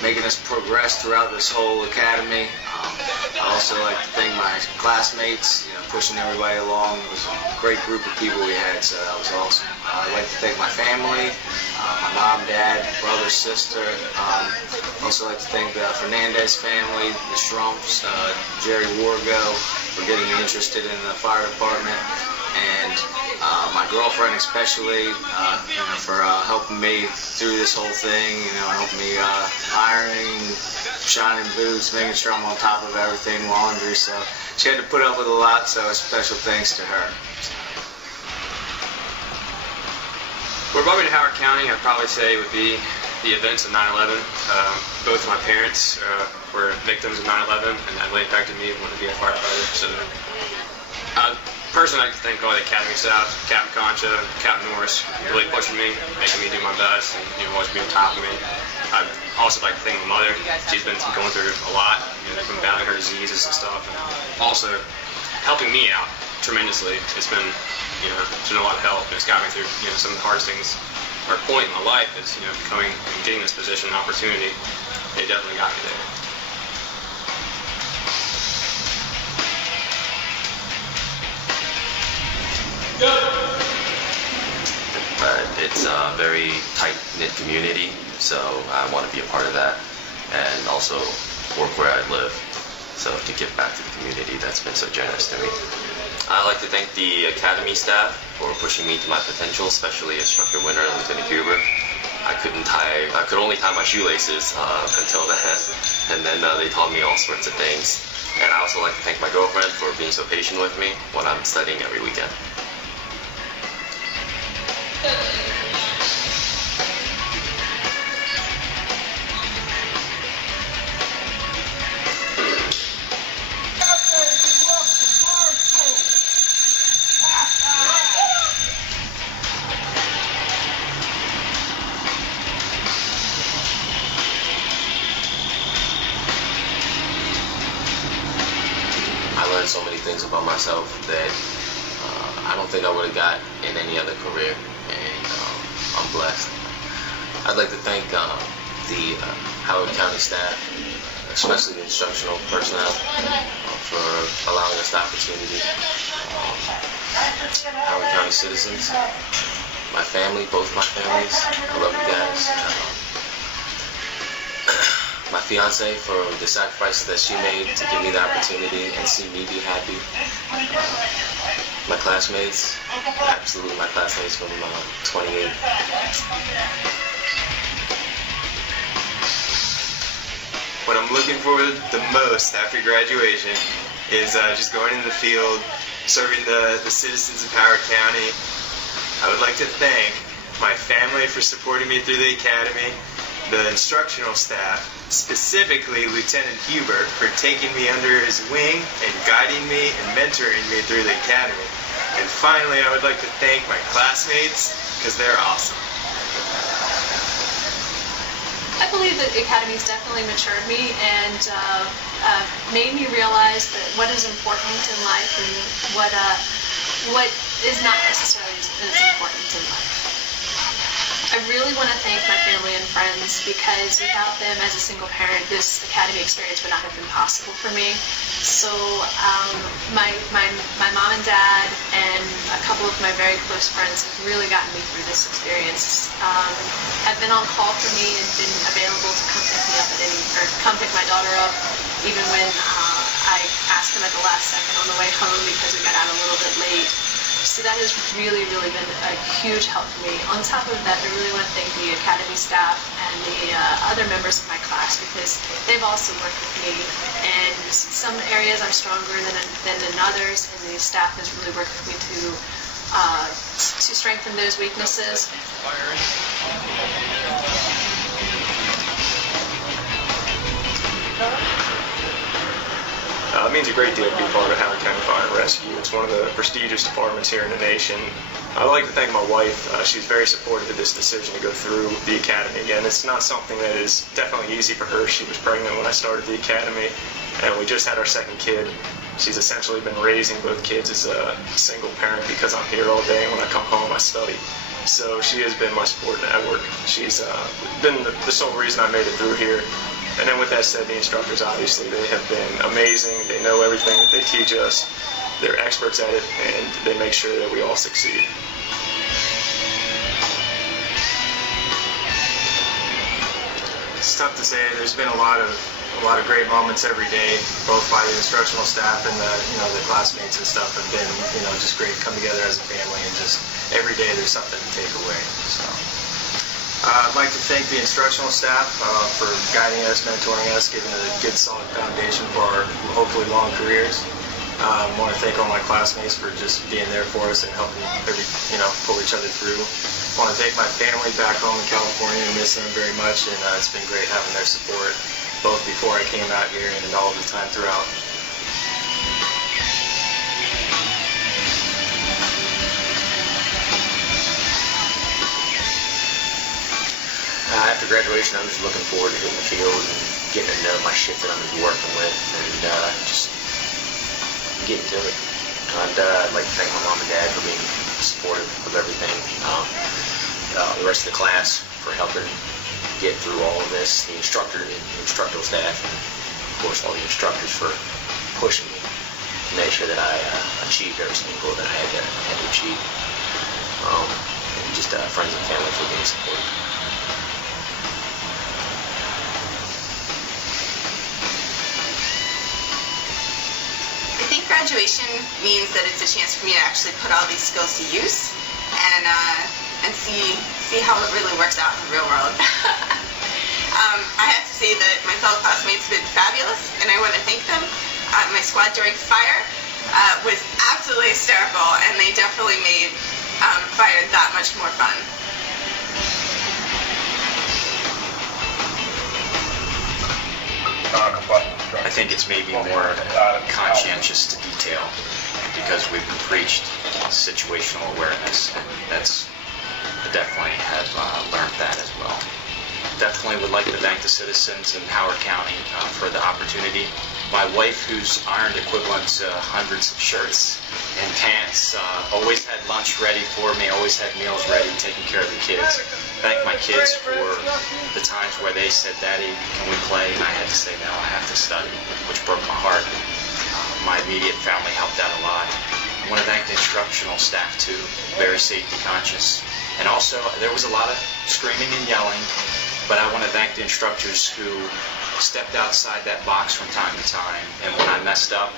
making us progress throughout this whole academy. I'd also like to thank my classmates, pushing everybody along. It was a great group of people we had, so that was awesome. I'd like to thank my family, my mom, dad, brother, sister. Also like to thank the Fernandez family, the Strumps, Jerry Wargo for getting me interested in the fire department, and my girlfriend especially, for helping me through this whole thing, helping me ironing, shining boots, making sure I'm on top of everything, laundry, so she had to put up with a lot, so a special thanks to her. What brought me to Howard County, I'd probably say, would be the events of 9/11. Both my parents were victims of 9/11, and that really impacted me wanting to be a firefighter. So, personally, I'd like to thank all the academy staff, Captain Concha, Captain Norris, really pushing me, making me do my best, and always being on top of me. I'd also like to thank my mother. She's been going through a lot, from battling her diseases and stuff, and also helping me out tremendously. It's been a lot of help, and it's got me through some of the hardest things, or point in my life is getting this position and opportunity. They definitely got me there. It's a very tight-knit community, so I want to be a part of that, and also work where I live, so to give back to the community that's been so generous to me. I'd like to thank the Academy staff for pushing me to my potential, especially Instructor Winter and Lieutenant Huber. I could only tie my shoelaces until then, and then they taught me all sorts of things. And I also like to thank my girlfriend for being so patient with me when I'm studying every weekend. I learned so many things about myself that I don't think I would have got in any other career, and I'm blessed. I'd like to thank the Howard County staff, especially the instructional personnel, for allowing us the opportunity. Howard County citizens, my family, both my families, I love you guys. My fiance for the sacrifices that she made to give me the opportunity and see me be happy. My classmates, absolutely my classmates from 28. What I'm looking forward to the most after graduation is just going in the field, serving the citizens of Howard County. I would like to thank my family for supporting me through the academy, the instructional staff, specifically Lieutenant Hubert, for taking me under his wing and guiding me and mentoring me through the academy. And finally, I would like to thank my classmates, because they're awesome. I believe that the Academy's definitely matured me and made me realize that what is important in life and what is not necessarily as important in life. I really want to thank my family and friends, because without them as a single parent, this academy experience would not have been possible for me. So my mom and dad and a couple of my very close friends have really gotten me through this experience. Have been on call for me and been available to come pick me up or come pick my daughter up, even when I asked them at the last second on the way home because we got out a little bit late. So that has really, really been a huge help for me. On top of that, I really want to thank the Academy staff and the other members of my class because they've also worked with me. And some areas I'm stronger than in others, and the staff has really worked with me to strengthen those weaknesses. It means a great deal to be part of Howard County Fire and Rescue. It's one of the prestigious departments here in the nation. I'd like to thank my wife. She's very supportive of this decision to go through the academy again. It's not something that is definitely easy for her. She was pregnant when I started the academy, and we just had our second kid. She's essentially been raising both kids as a single parent because I'm here all day, and when I come home I study. So she has been my support network. She's been the sole reason I made it through here. And then with that said, the instructors, obviously, they have been amazing. They know everything that they teach us. They're experts at it, and they make sure that we all succeed. It's tough to say. There's been a lot of great moments every day, both by the instructional staff and the classmates and stuff have been just great. Come together as a family, and just every day there's something to take away. So. I'd like to thank the instructional staff for guiding us, mentoring us, giving a good solid foundation for our hopefully long careers. I want to thank all my classmates for just being there for us and helping pull each other through. I want to thank my family back home in California. I miss them very much, and it's been great having their support both before I came out here and all the time throughout. After graduation, I'm just looking forward to hitting the field and getting to know my shift that I'm going to be working with and just getting to it. And I'd like to thank my mom and dad for being supportive of everything. The rest of the class for helping get through all of this. The instructor and the instructional staff, and of course all the instructors for pushing me to make sure that I achieved every single goal that I had to achieve. And just friends and family for being supportive. I think graduation means that it's a chance for me to actually put all these skills to use and see how it really works out in the real world. I have to say that my fellow classmates have been fabulous, and I want to thank them. My squad during fire was absolutely hysterical, and they definitely made fire that much more fun. I think it's maybe more conscientious to detail because we've preached situational awareness, and I definitely have learned that as well. Definitely would like to thank the citizens in Howard County for the opportunity. My wife, who's ironed equivalent to hundreds of shirts and pants, always had lunch ready for me, always had meals ready, taking care of the kids. Thank my kids for the times where they said, "Daddy, can we play?" And I had to say, "No, I have to study," which broke my heart. My immediate family helped out a lot. I want to thank the instructional staff too, very safety conscious. And also, there was a lot of screaming and yelling, but I want to thank the instructors who stepped outside that box from time to time. And when I messed up,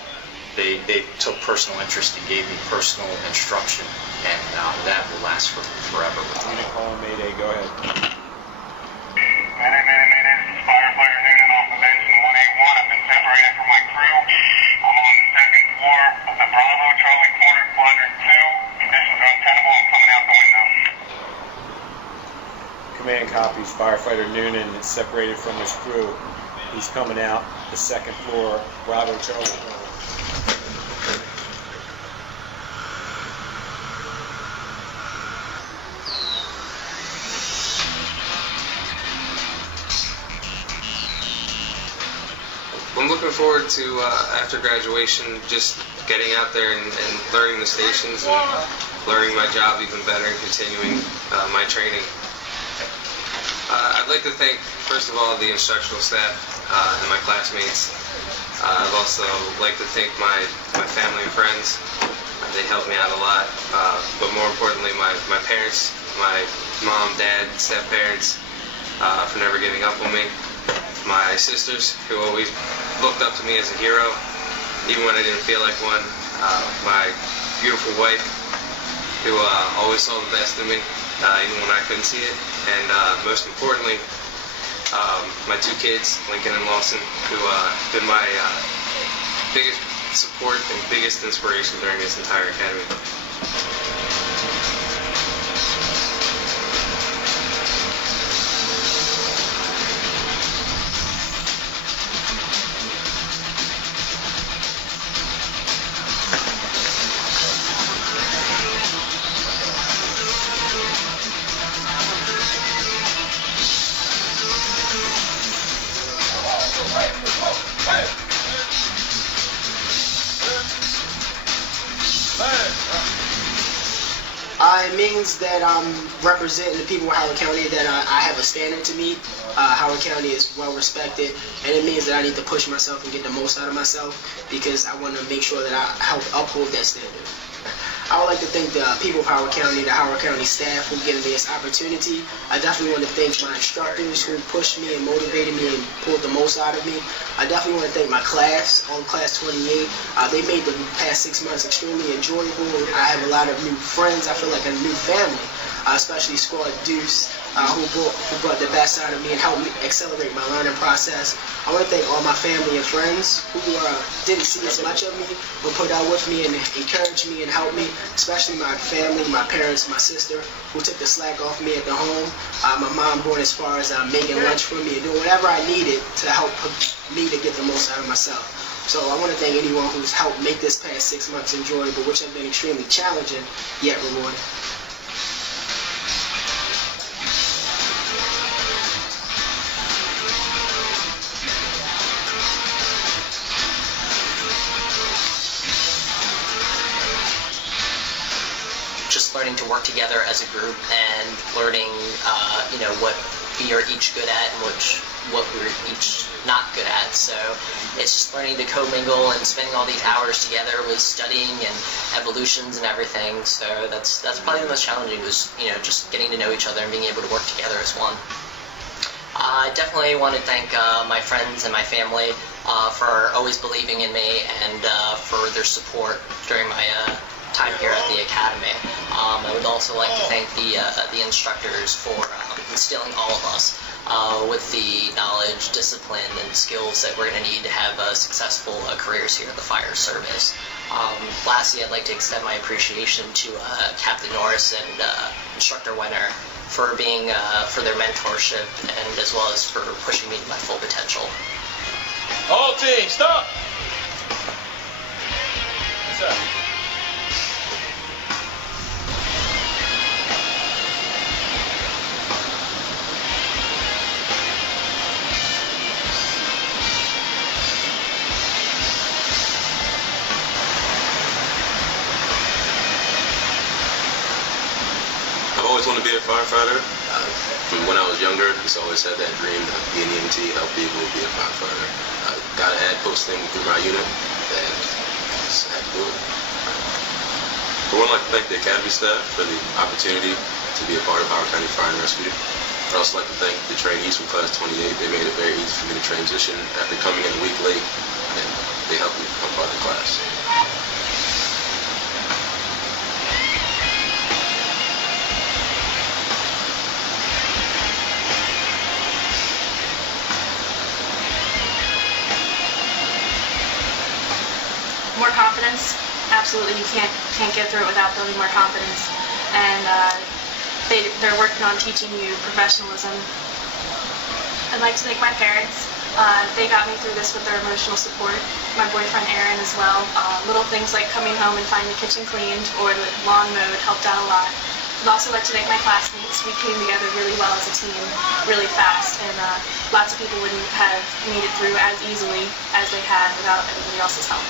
they took personal interest and gave me personal instruction, and that will last forever. Unit calling Mayday, go ahead. Mayday, this is firefighter Noonan off of engine 181. I've been separated from my crew. I'm on the second floor of the Bravo, Charlie Corner, Quadrant 2. Conditions are untenable. I'm coming out the window. Command copies. Firefighter Noonan is separated from his crew. He's coming out the second floor, Bravo, Charlie Corner. I'm looking forward to, after graduation, just getting out there and learning the stations and learning my job even better and continuing my training. I'd like to thank, first of all, the instructional staff and my classmates. I'd also like to thank my family and friends. They helped me out a lot. But more importantly, my parents, my mom, dad, step parents, for never giving up on me. My sisters, who always looked up to me as a hero, even when I didn't feel like one. My beautiful wife, who always saw the best in me, even when I couldn't see it. And most importantly, my two kids, Lincoln and Lawson, who have been my biggest support and biggest inspiration during this entire academy. It means that I'm representing the people of Howard County, that I have a standard to meet. Howard County is well respected, and it means that I need to push myself and get the most out of myself because I want to make sure that I help uphold that standard. I would like to thank the people of Howard County, the Howard County staff who gave me this opportunity. I definitely want to thank my instructors who pushed me and motivated me and pulled the most out of me. I definitely want to thank my class, all class 28. They made the past 6 months extremely enjoyable. I have a lot of new friends. I feel like a new family, especially Squad Deuce, who brought the best out of me and helped me accelerate my learning process. I want to thank all my family and friends who didn't see as much of me, but put out with me and encouraged me and helped me, especially my family, my parents, my sister, who took the slack off me at the home. My mom going as far as making lunch for me and doing whatever I needed to help me to get the most out of myself. So I want to thank anyone who's helped make this past 6 months enjoyable, which have been extremely challenging, yet rewarding. Learning to work together as a group and learning, what we are each good at and what we're each not good at. So it's just learning to commingle and spending all these hours together with studying and evolutions and everything. So that's probably the most challenging was, just getting to know each other and being able to work together as one. I definitely want to thank my friends and my family for always believing in me and for their support during my time here at the academy. I would also like to thank the instructors for instilling all of us with the knowledge, discipline, and skills that we're going to need to have successful careers here at the fire service. Lastly, I'd like to extend my appreciation to Captain Norris and Instructor Wenner for being for their mentorship and as well as for pushing me to my full potential. All teams, stop! What's up? I've always wanted to be a firefighter. From when I was younger, just always had that dream to be an EMT, help people, be a firefighter. I got an ad posting through my unit, and just had to do it. I would like to thank the Academy staff for the opportunity to be a part of Howard County Fire and Rescue. I'd also like to thank the trainees from Class 28. They made it very easy for me to transition after coming in a week late, and they helped me become part of the class. More confidence. Absolutely, you can't get through it without building more confidence. And they're working on teaching you professionalism. I'd like to thank my parents. They got me through this with their emotional support. My boyfriend Aaron as well. Little things like coming home and finding the kitchen cleaned or the lawn mowed helped out a lot. I'd also like to thank my classmates. We came together really well as a team, really fast, and lots of people wouldn't have made it through as easily as they had without everybody else's help.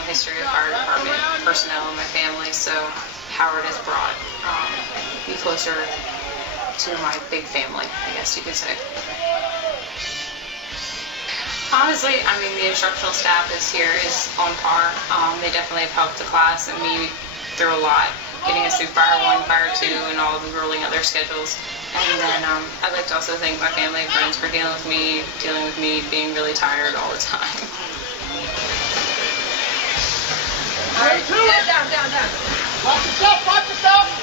long history of fire department personnel in my family, so Howard has brought me closer to my big family, I guess you could say. Honestly, I mean, the instructional staff here is on par. They definitely have helped the class and me through a lot, getting us through Fire 1, Fire 2, and all of the rolling other schedules. And then I'd like to also thank my family and friends for dealing with me being really tired all the time. All right, down. Watch yourself.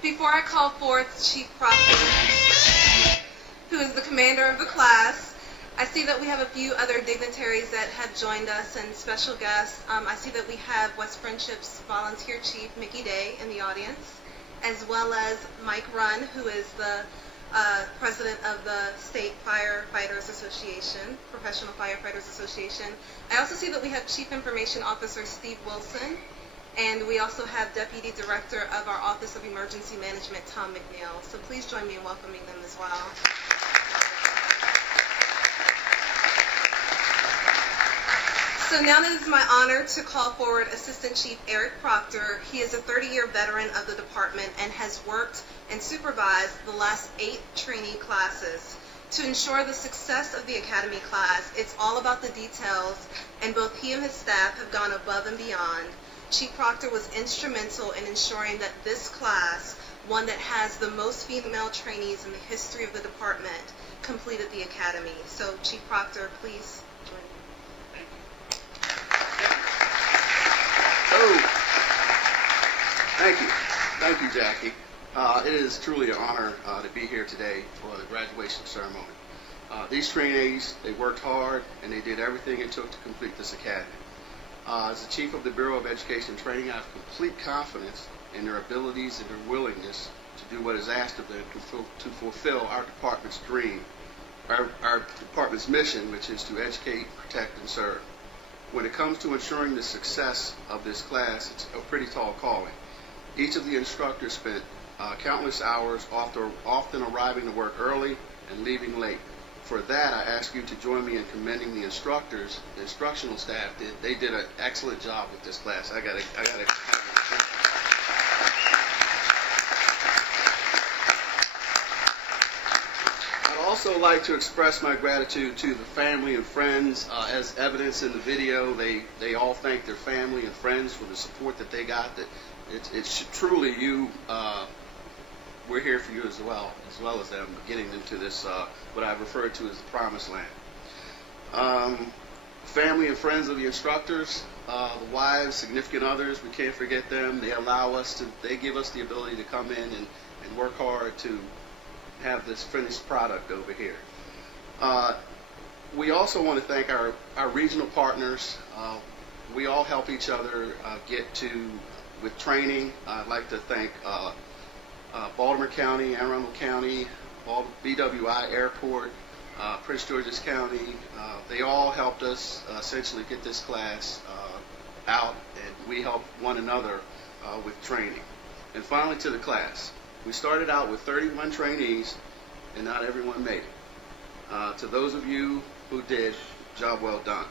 Before I call forth Chief Proctor, who is the commander of the class, I see that we have a few other dignitaries that have joined us and special guests. I see that we have West Friendship's volunteer chief, Mickey Day, in the audience, as well as Mike Runn, who is the president of the State Firefighters Association, Professional Firefighters Association. I also see that we have Chief Information Officer Steve Wilson, and we also have Deputy Director of our Office of Emergency Management, Tom McNeil. So please join me in welcoming them as well. So now it is my honor to call forward Assistant Chief Eric Proctor. He is a 30-year veteran of the department and has worked and supervised the last 8 trainee classes. To ensure the success of the Academy class, it's all about the details, and both he and his staff have gone above and beyond. Chief Proctor was instrumental in ensuring that this class, one that has the most female trainees in the history of the department, completed the Academy. So, Chief Proctor, please join me. Oh, thank you. Thank you, Jackie. It is truly an honor to be here today for the graduation ceremony. These trainees, they worked hard and they did everything it took to complete this academy. As the Chief of the Bureau of Education and Training, I have complete confidence in their abilities and their willingness to do what is asked of them to fulfill our department's dream, our department's mission, which is to educate, protect, and serve. When it comes to ensuring the success of this class, it's a pretty tall calling. Each of the instructors spent countless hours, often arriving to work early and leaving late. For that, I ask you to join me in commending the instructors, the instructional staff. They did an excellent job with this class. I gotta I'd also like to express my gratitude to the family and friends. As evidenced in the video, they all thank their family and friends for the support that they got. That it's truly you. We're here for you as well as them, getting them to this, what I refer to as the promised land. Family and friends of the instructors, the wives, significant others, we can't forget them. They give us the ability to come in and work hard to have this finished product over here. We also want to thank our regional partners. We all help each other get to, with training. I'd like to thank Baltimore County, Anne Arundel County, BWI Airport, Prince George's County. They all helped us essentially get this class out, and we help one another with training. And finally, to the class. We started out with 31 trainees, and not everyone made it. To those of you who did, job well done.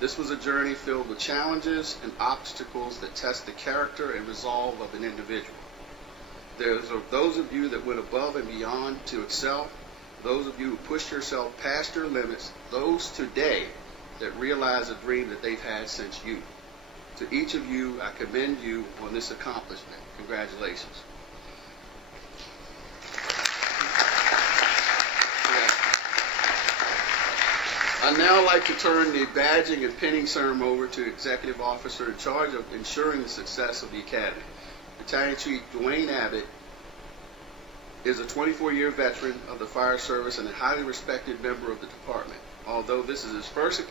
This was a journey filled with challenges and obstacles that test the character and resolve of an individual. There's those of you that went above and beyond to excel, those of you who pushed yourself past your limits, those today that realize a dream that they've had since youth. To each of you, I commend you on this accomplishment. Congratulations. I'd now like to turn the badging and pinning ceremony over to Executive Officer in charge of ensuring the success of the Academy. Battalion Chief Dwayne Abbott is a 24-year veteran of the fire service and a highly respected member of the department. Although this is his first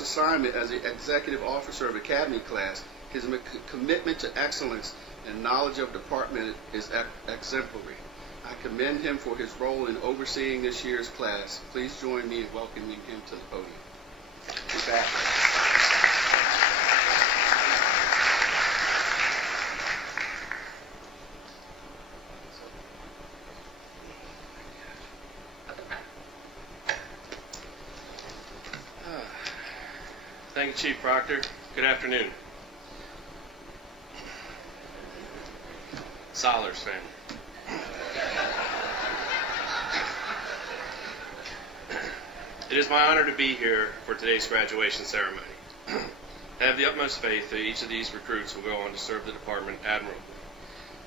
assignment as the Executive Officer of Academy class, his commitment to excellence and knowledge of department is exemplary. I commend him for his role in overseeing this year's class. Please join me in welcoming him to the podium. He's back. Thank you, Chief Proctor. Good afternoon. Solers family. It is my honor to be here for today's graduation ceremony. I have the utmost faith that each of these recruits will go on to serve the department admirably.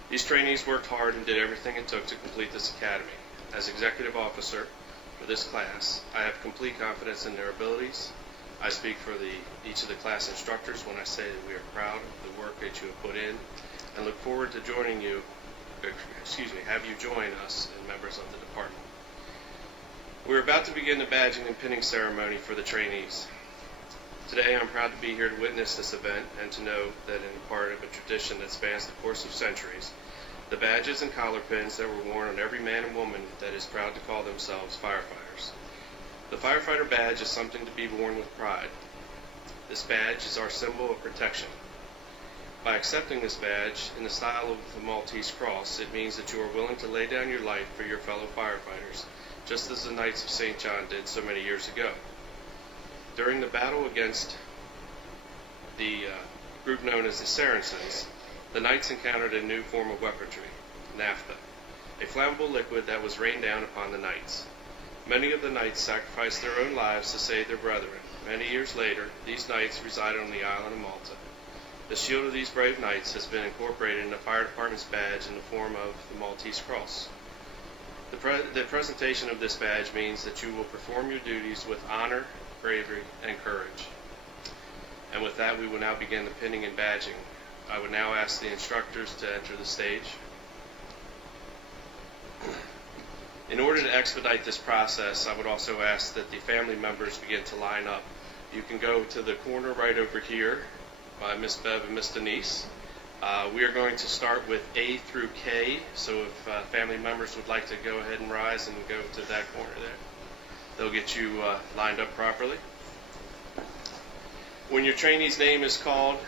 These trainees worked hard and did everything it took to complete this academy. As executive officer for this class, I have complete confidence in their abilities. I speak for each of the class instructors when I say that we are proud of the work that you have put in and look forward to have you join us as members of the department. We're about to begin the badging and pinning ceremony for the trainees. Today I'm proud to be here to witness this event and to know that in part of a tradition that spans the course of centuries, the badges and collar pins that were worn on every man and woman that is proud to call themselves firefighters. The firefighter badge is something to be worn with pride. This badge is our symbol of protection. By accepting this badge in the style of the Maltese Cross, it means that you are willing to lay down your life for your fellow firefighters, just as the Knights of St. John did so many years ago. During the battle against the group known as the Saracens, the Knights encountered a new form of weaponry, naphtha, a flammable liquid that was rained down upon the Knights. Many of the knights sacrificed their own lives to save their brethren. Many years later, these knights resided on the island of Malta. The shield of these brave knights has been incorporated in the fire department's badge in the form of the Maltese Cross. The presentation of this badge means that you will perform your duties with honor, bravery, and courage. And with that, we will now begin the pinning and badging. I would now ask the instructors to enter the stage. In order to expedite this process, I would also ask that the family members begin to line up. You can go to the corner right over here by Miss Bev and Miss Denise. We are going to start with A through K, so if family members would like to go ahead and rise and go to that corner there, they'll get you lined up properly. When your trainee's name is called,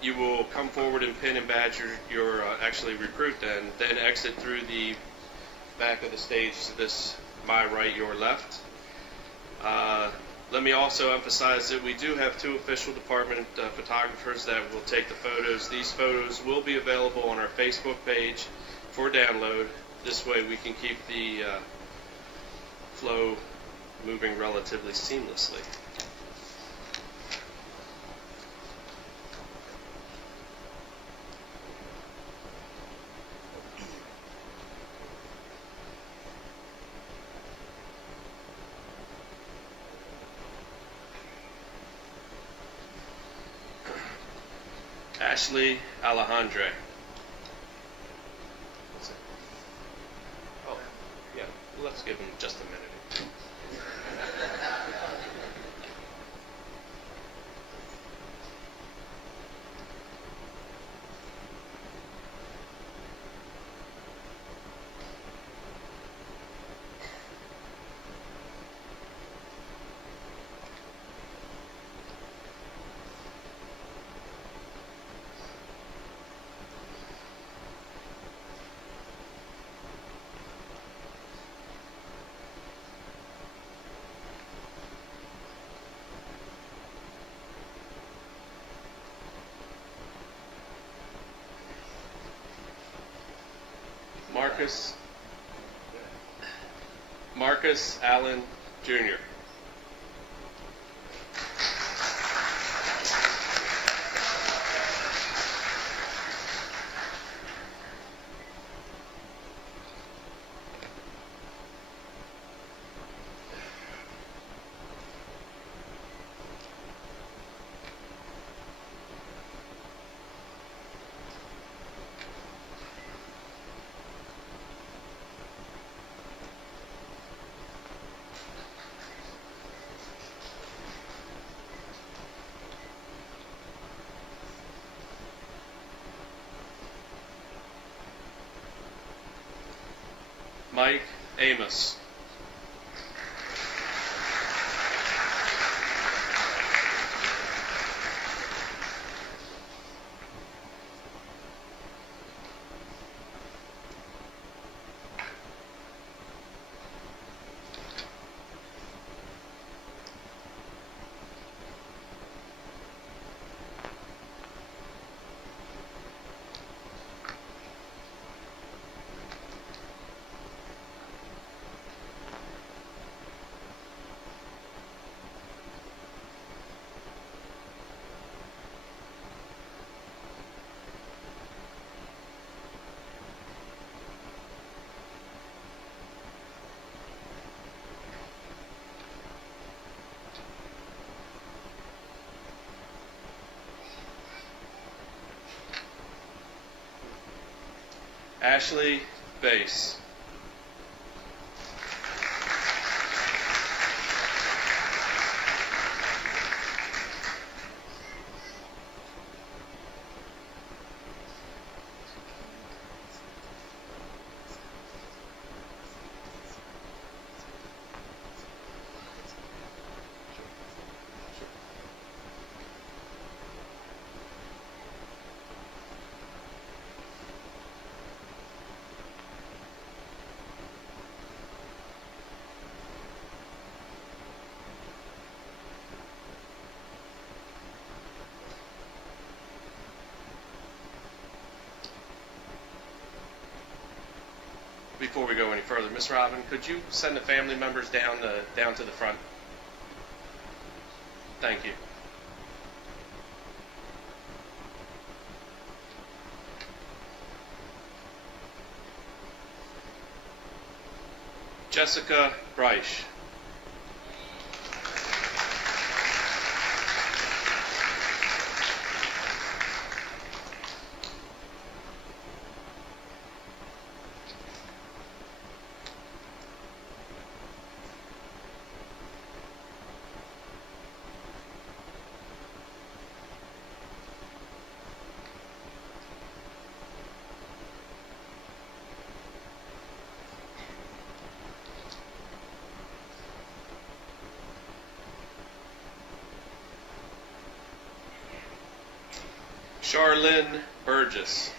you will come forward and pin and badge your actually recruit, then exit through the back of the stage to this my right, your left. Let me also emphasize that we do have 2 official department photographers that will take the photos. These photos will be available on our Facebook page for download. This way we can keep the flow moving relatively seamlessly. Ashley Alejandre. Oh, yeah, let's give him just a minute. Marcus Allen Jr. Mike Amos. Ashley Bass. before we go any further, Miss Robin, could you send the family members down to the front? Thank you. Jessica Breisch. Charlene Burgess.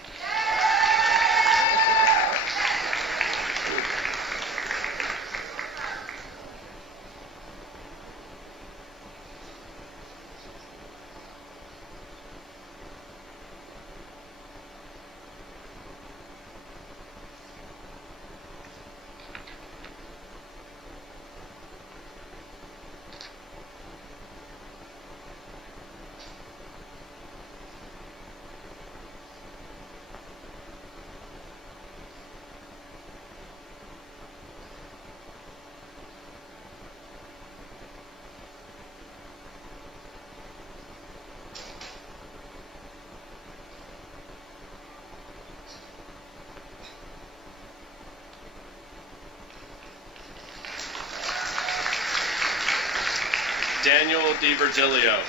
Daniel DiVirgilio.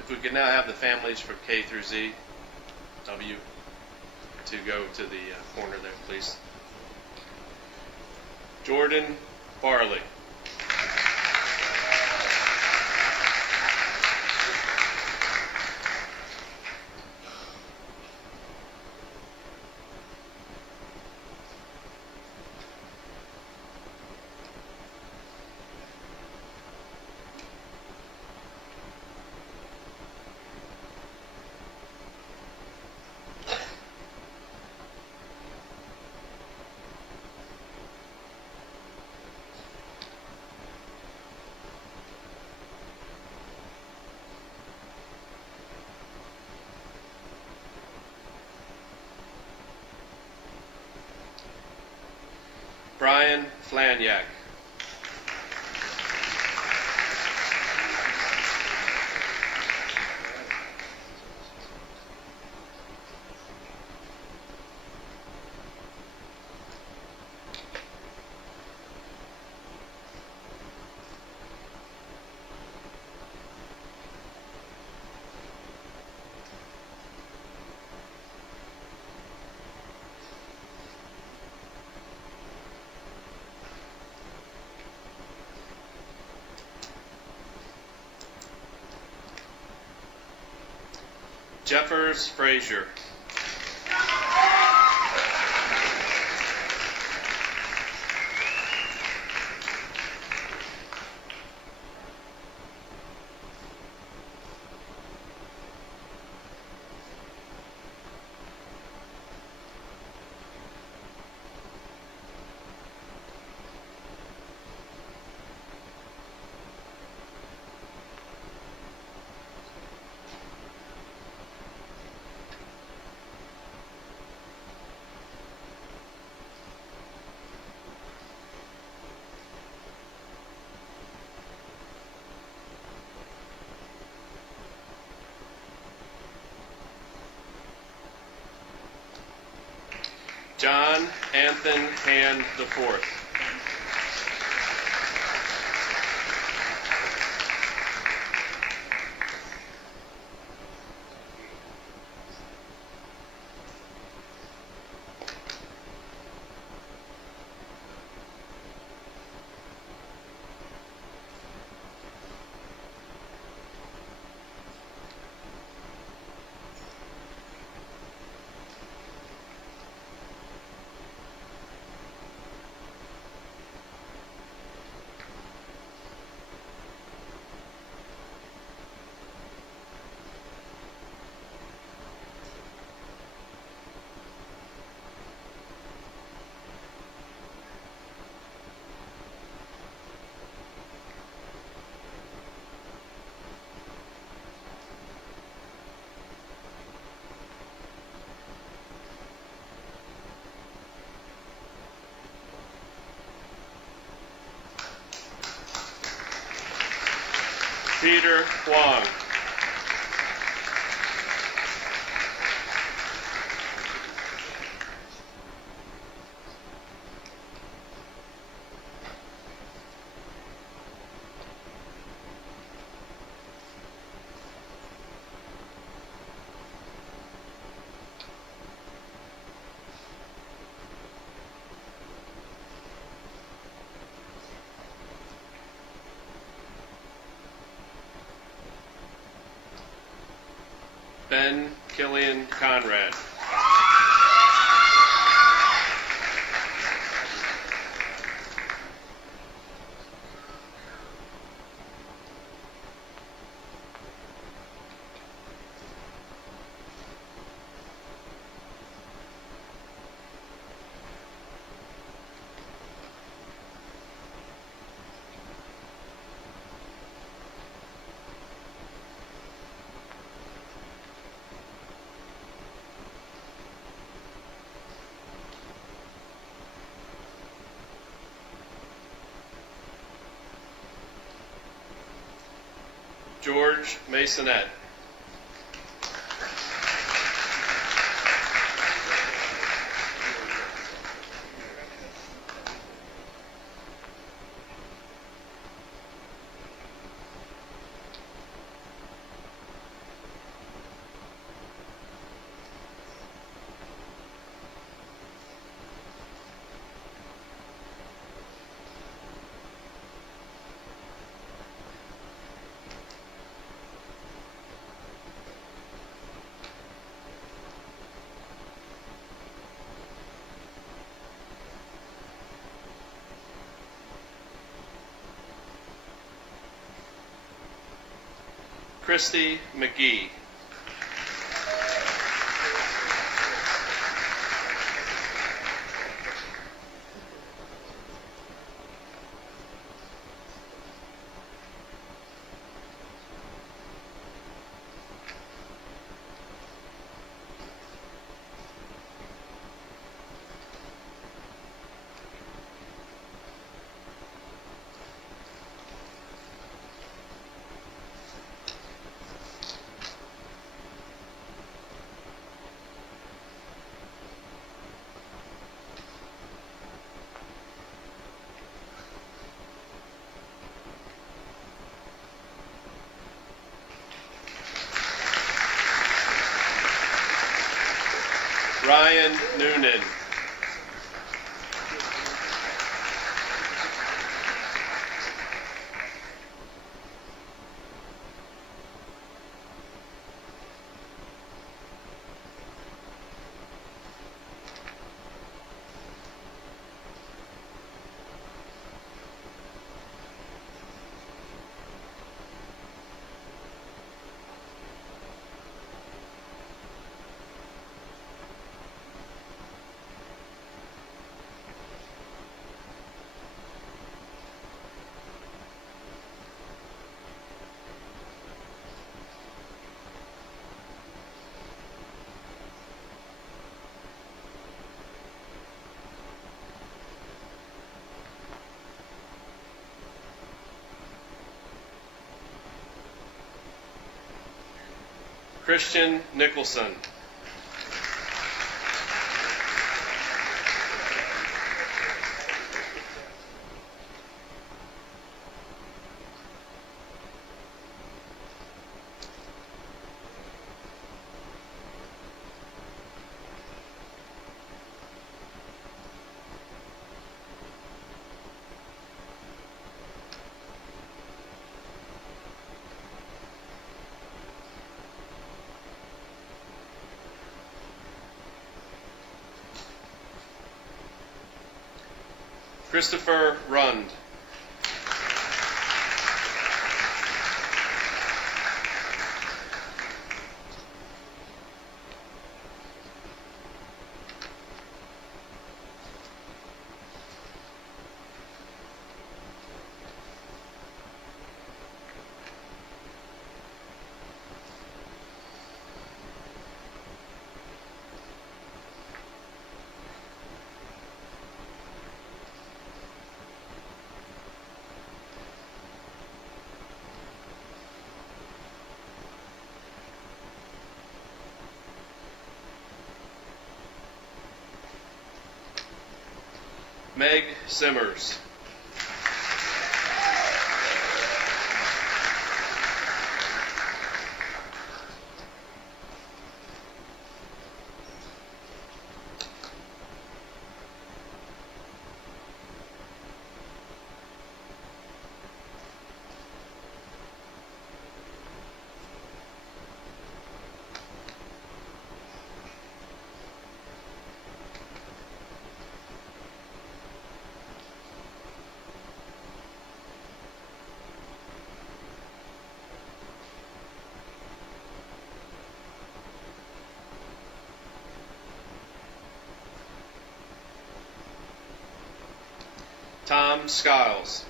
If we could now have the families from K through Z, W, to go to the corner there, please. Jordan Barley. Brian Flanyak. Jeffers Frazier. John Anthony Hand IV. Peter Huang. Ben Killian Conrad. George Masonette. Christy McGee. Ryan Noonan. Christian Nicholson. Christopher Rund. Meg Simmers. Tom Skiles.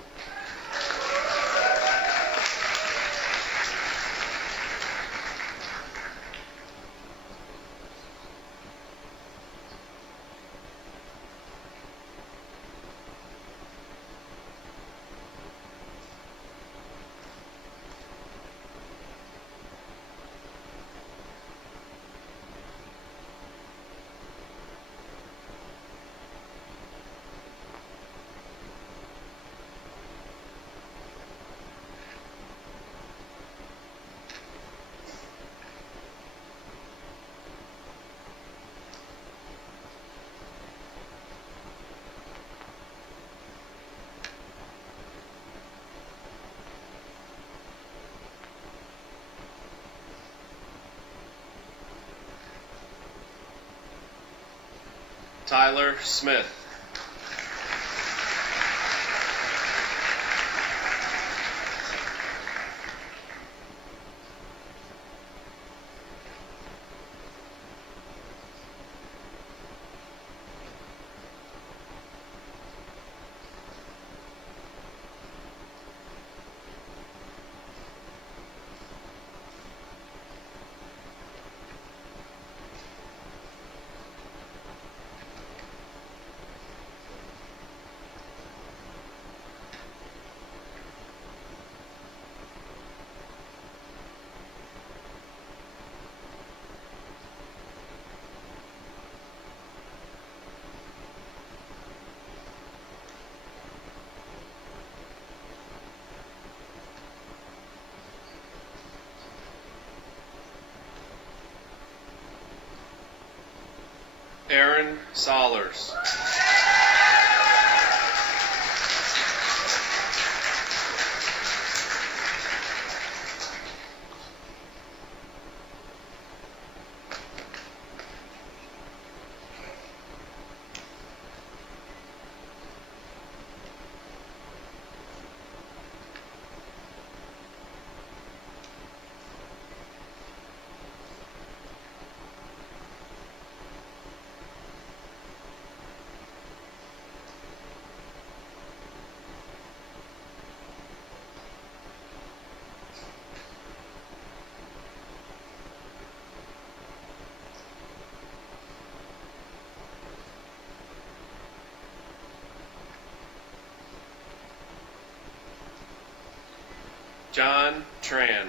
Tyler Smith. Aaron Sollers. John Tran.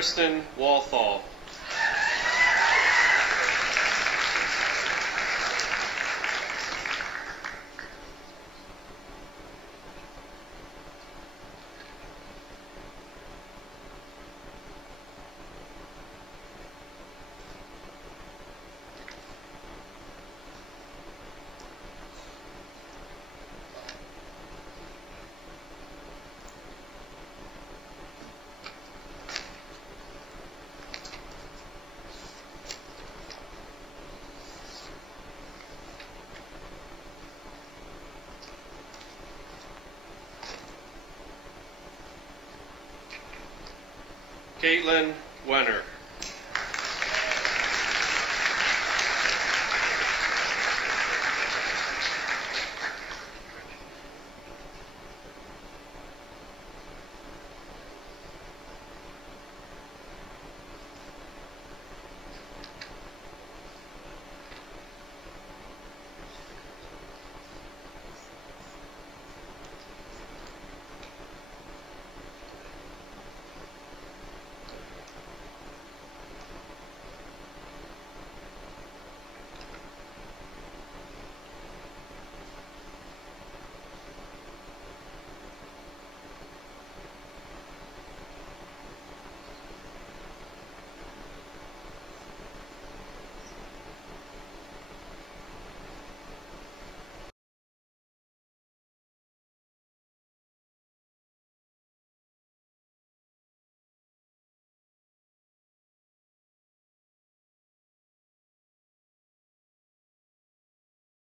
Kristen Walthall. Caitlin Wenner.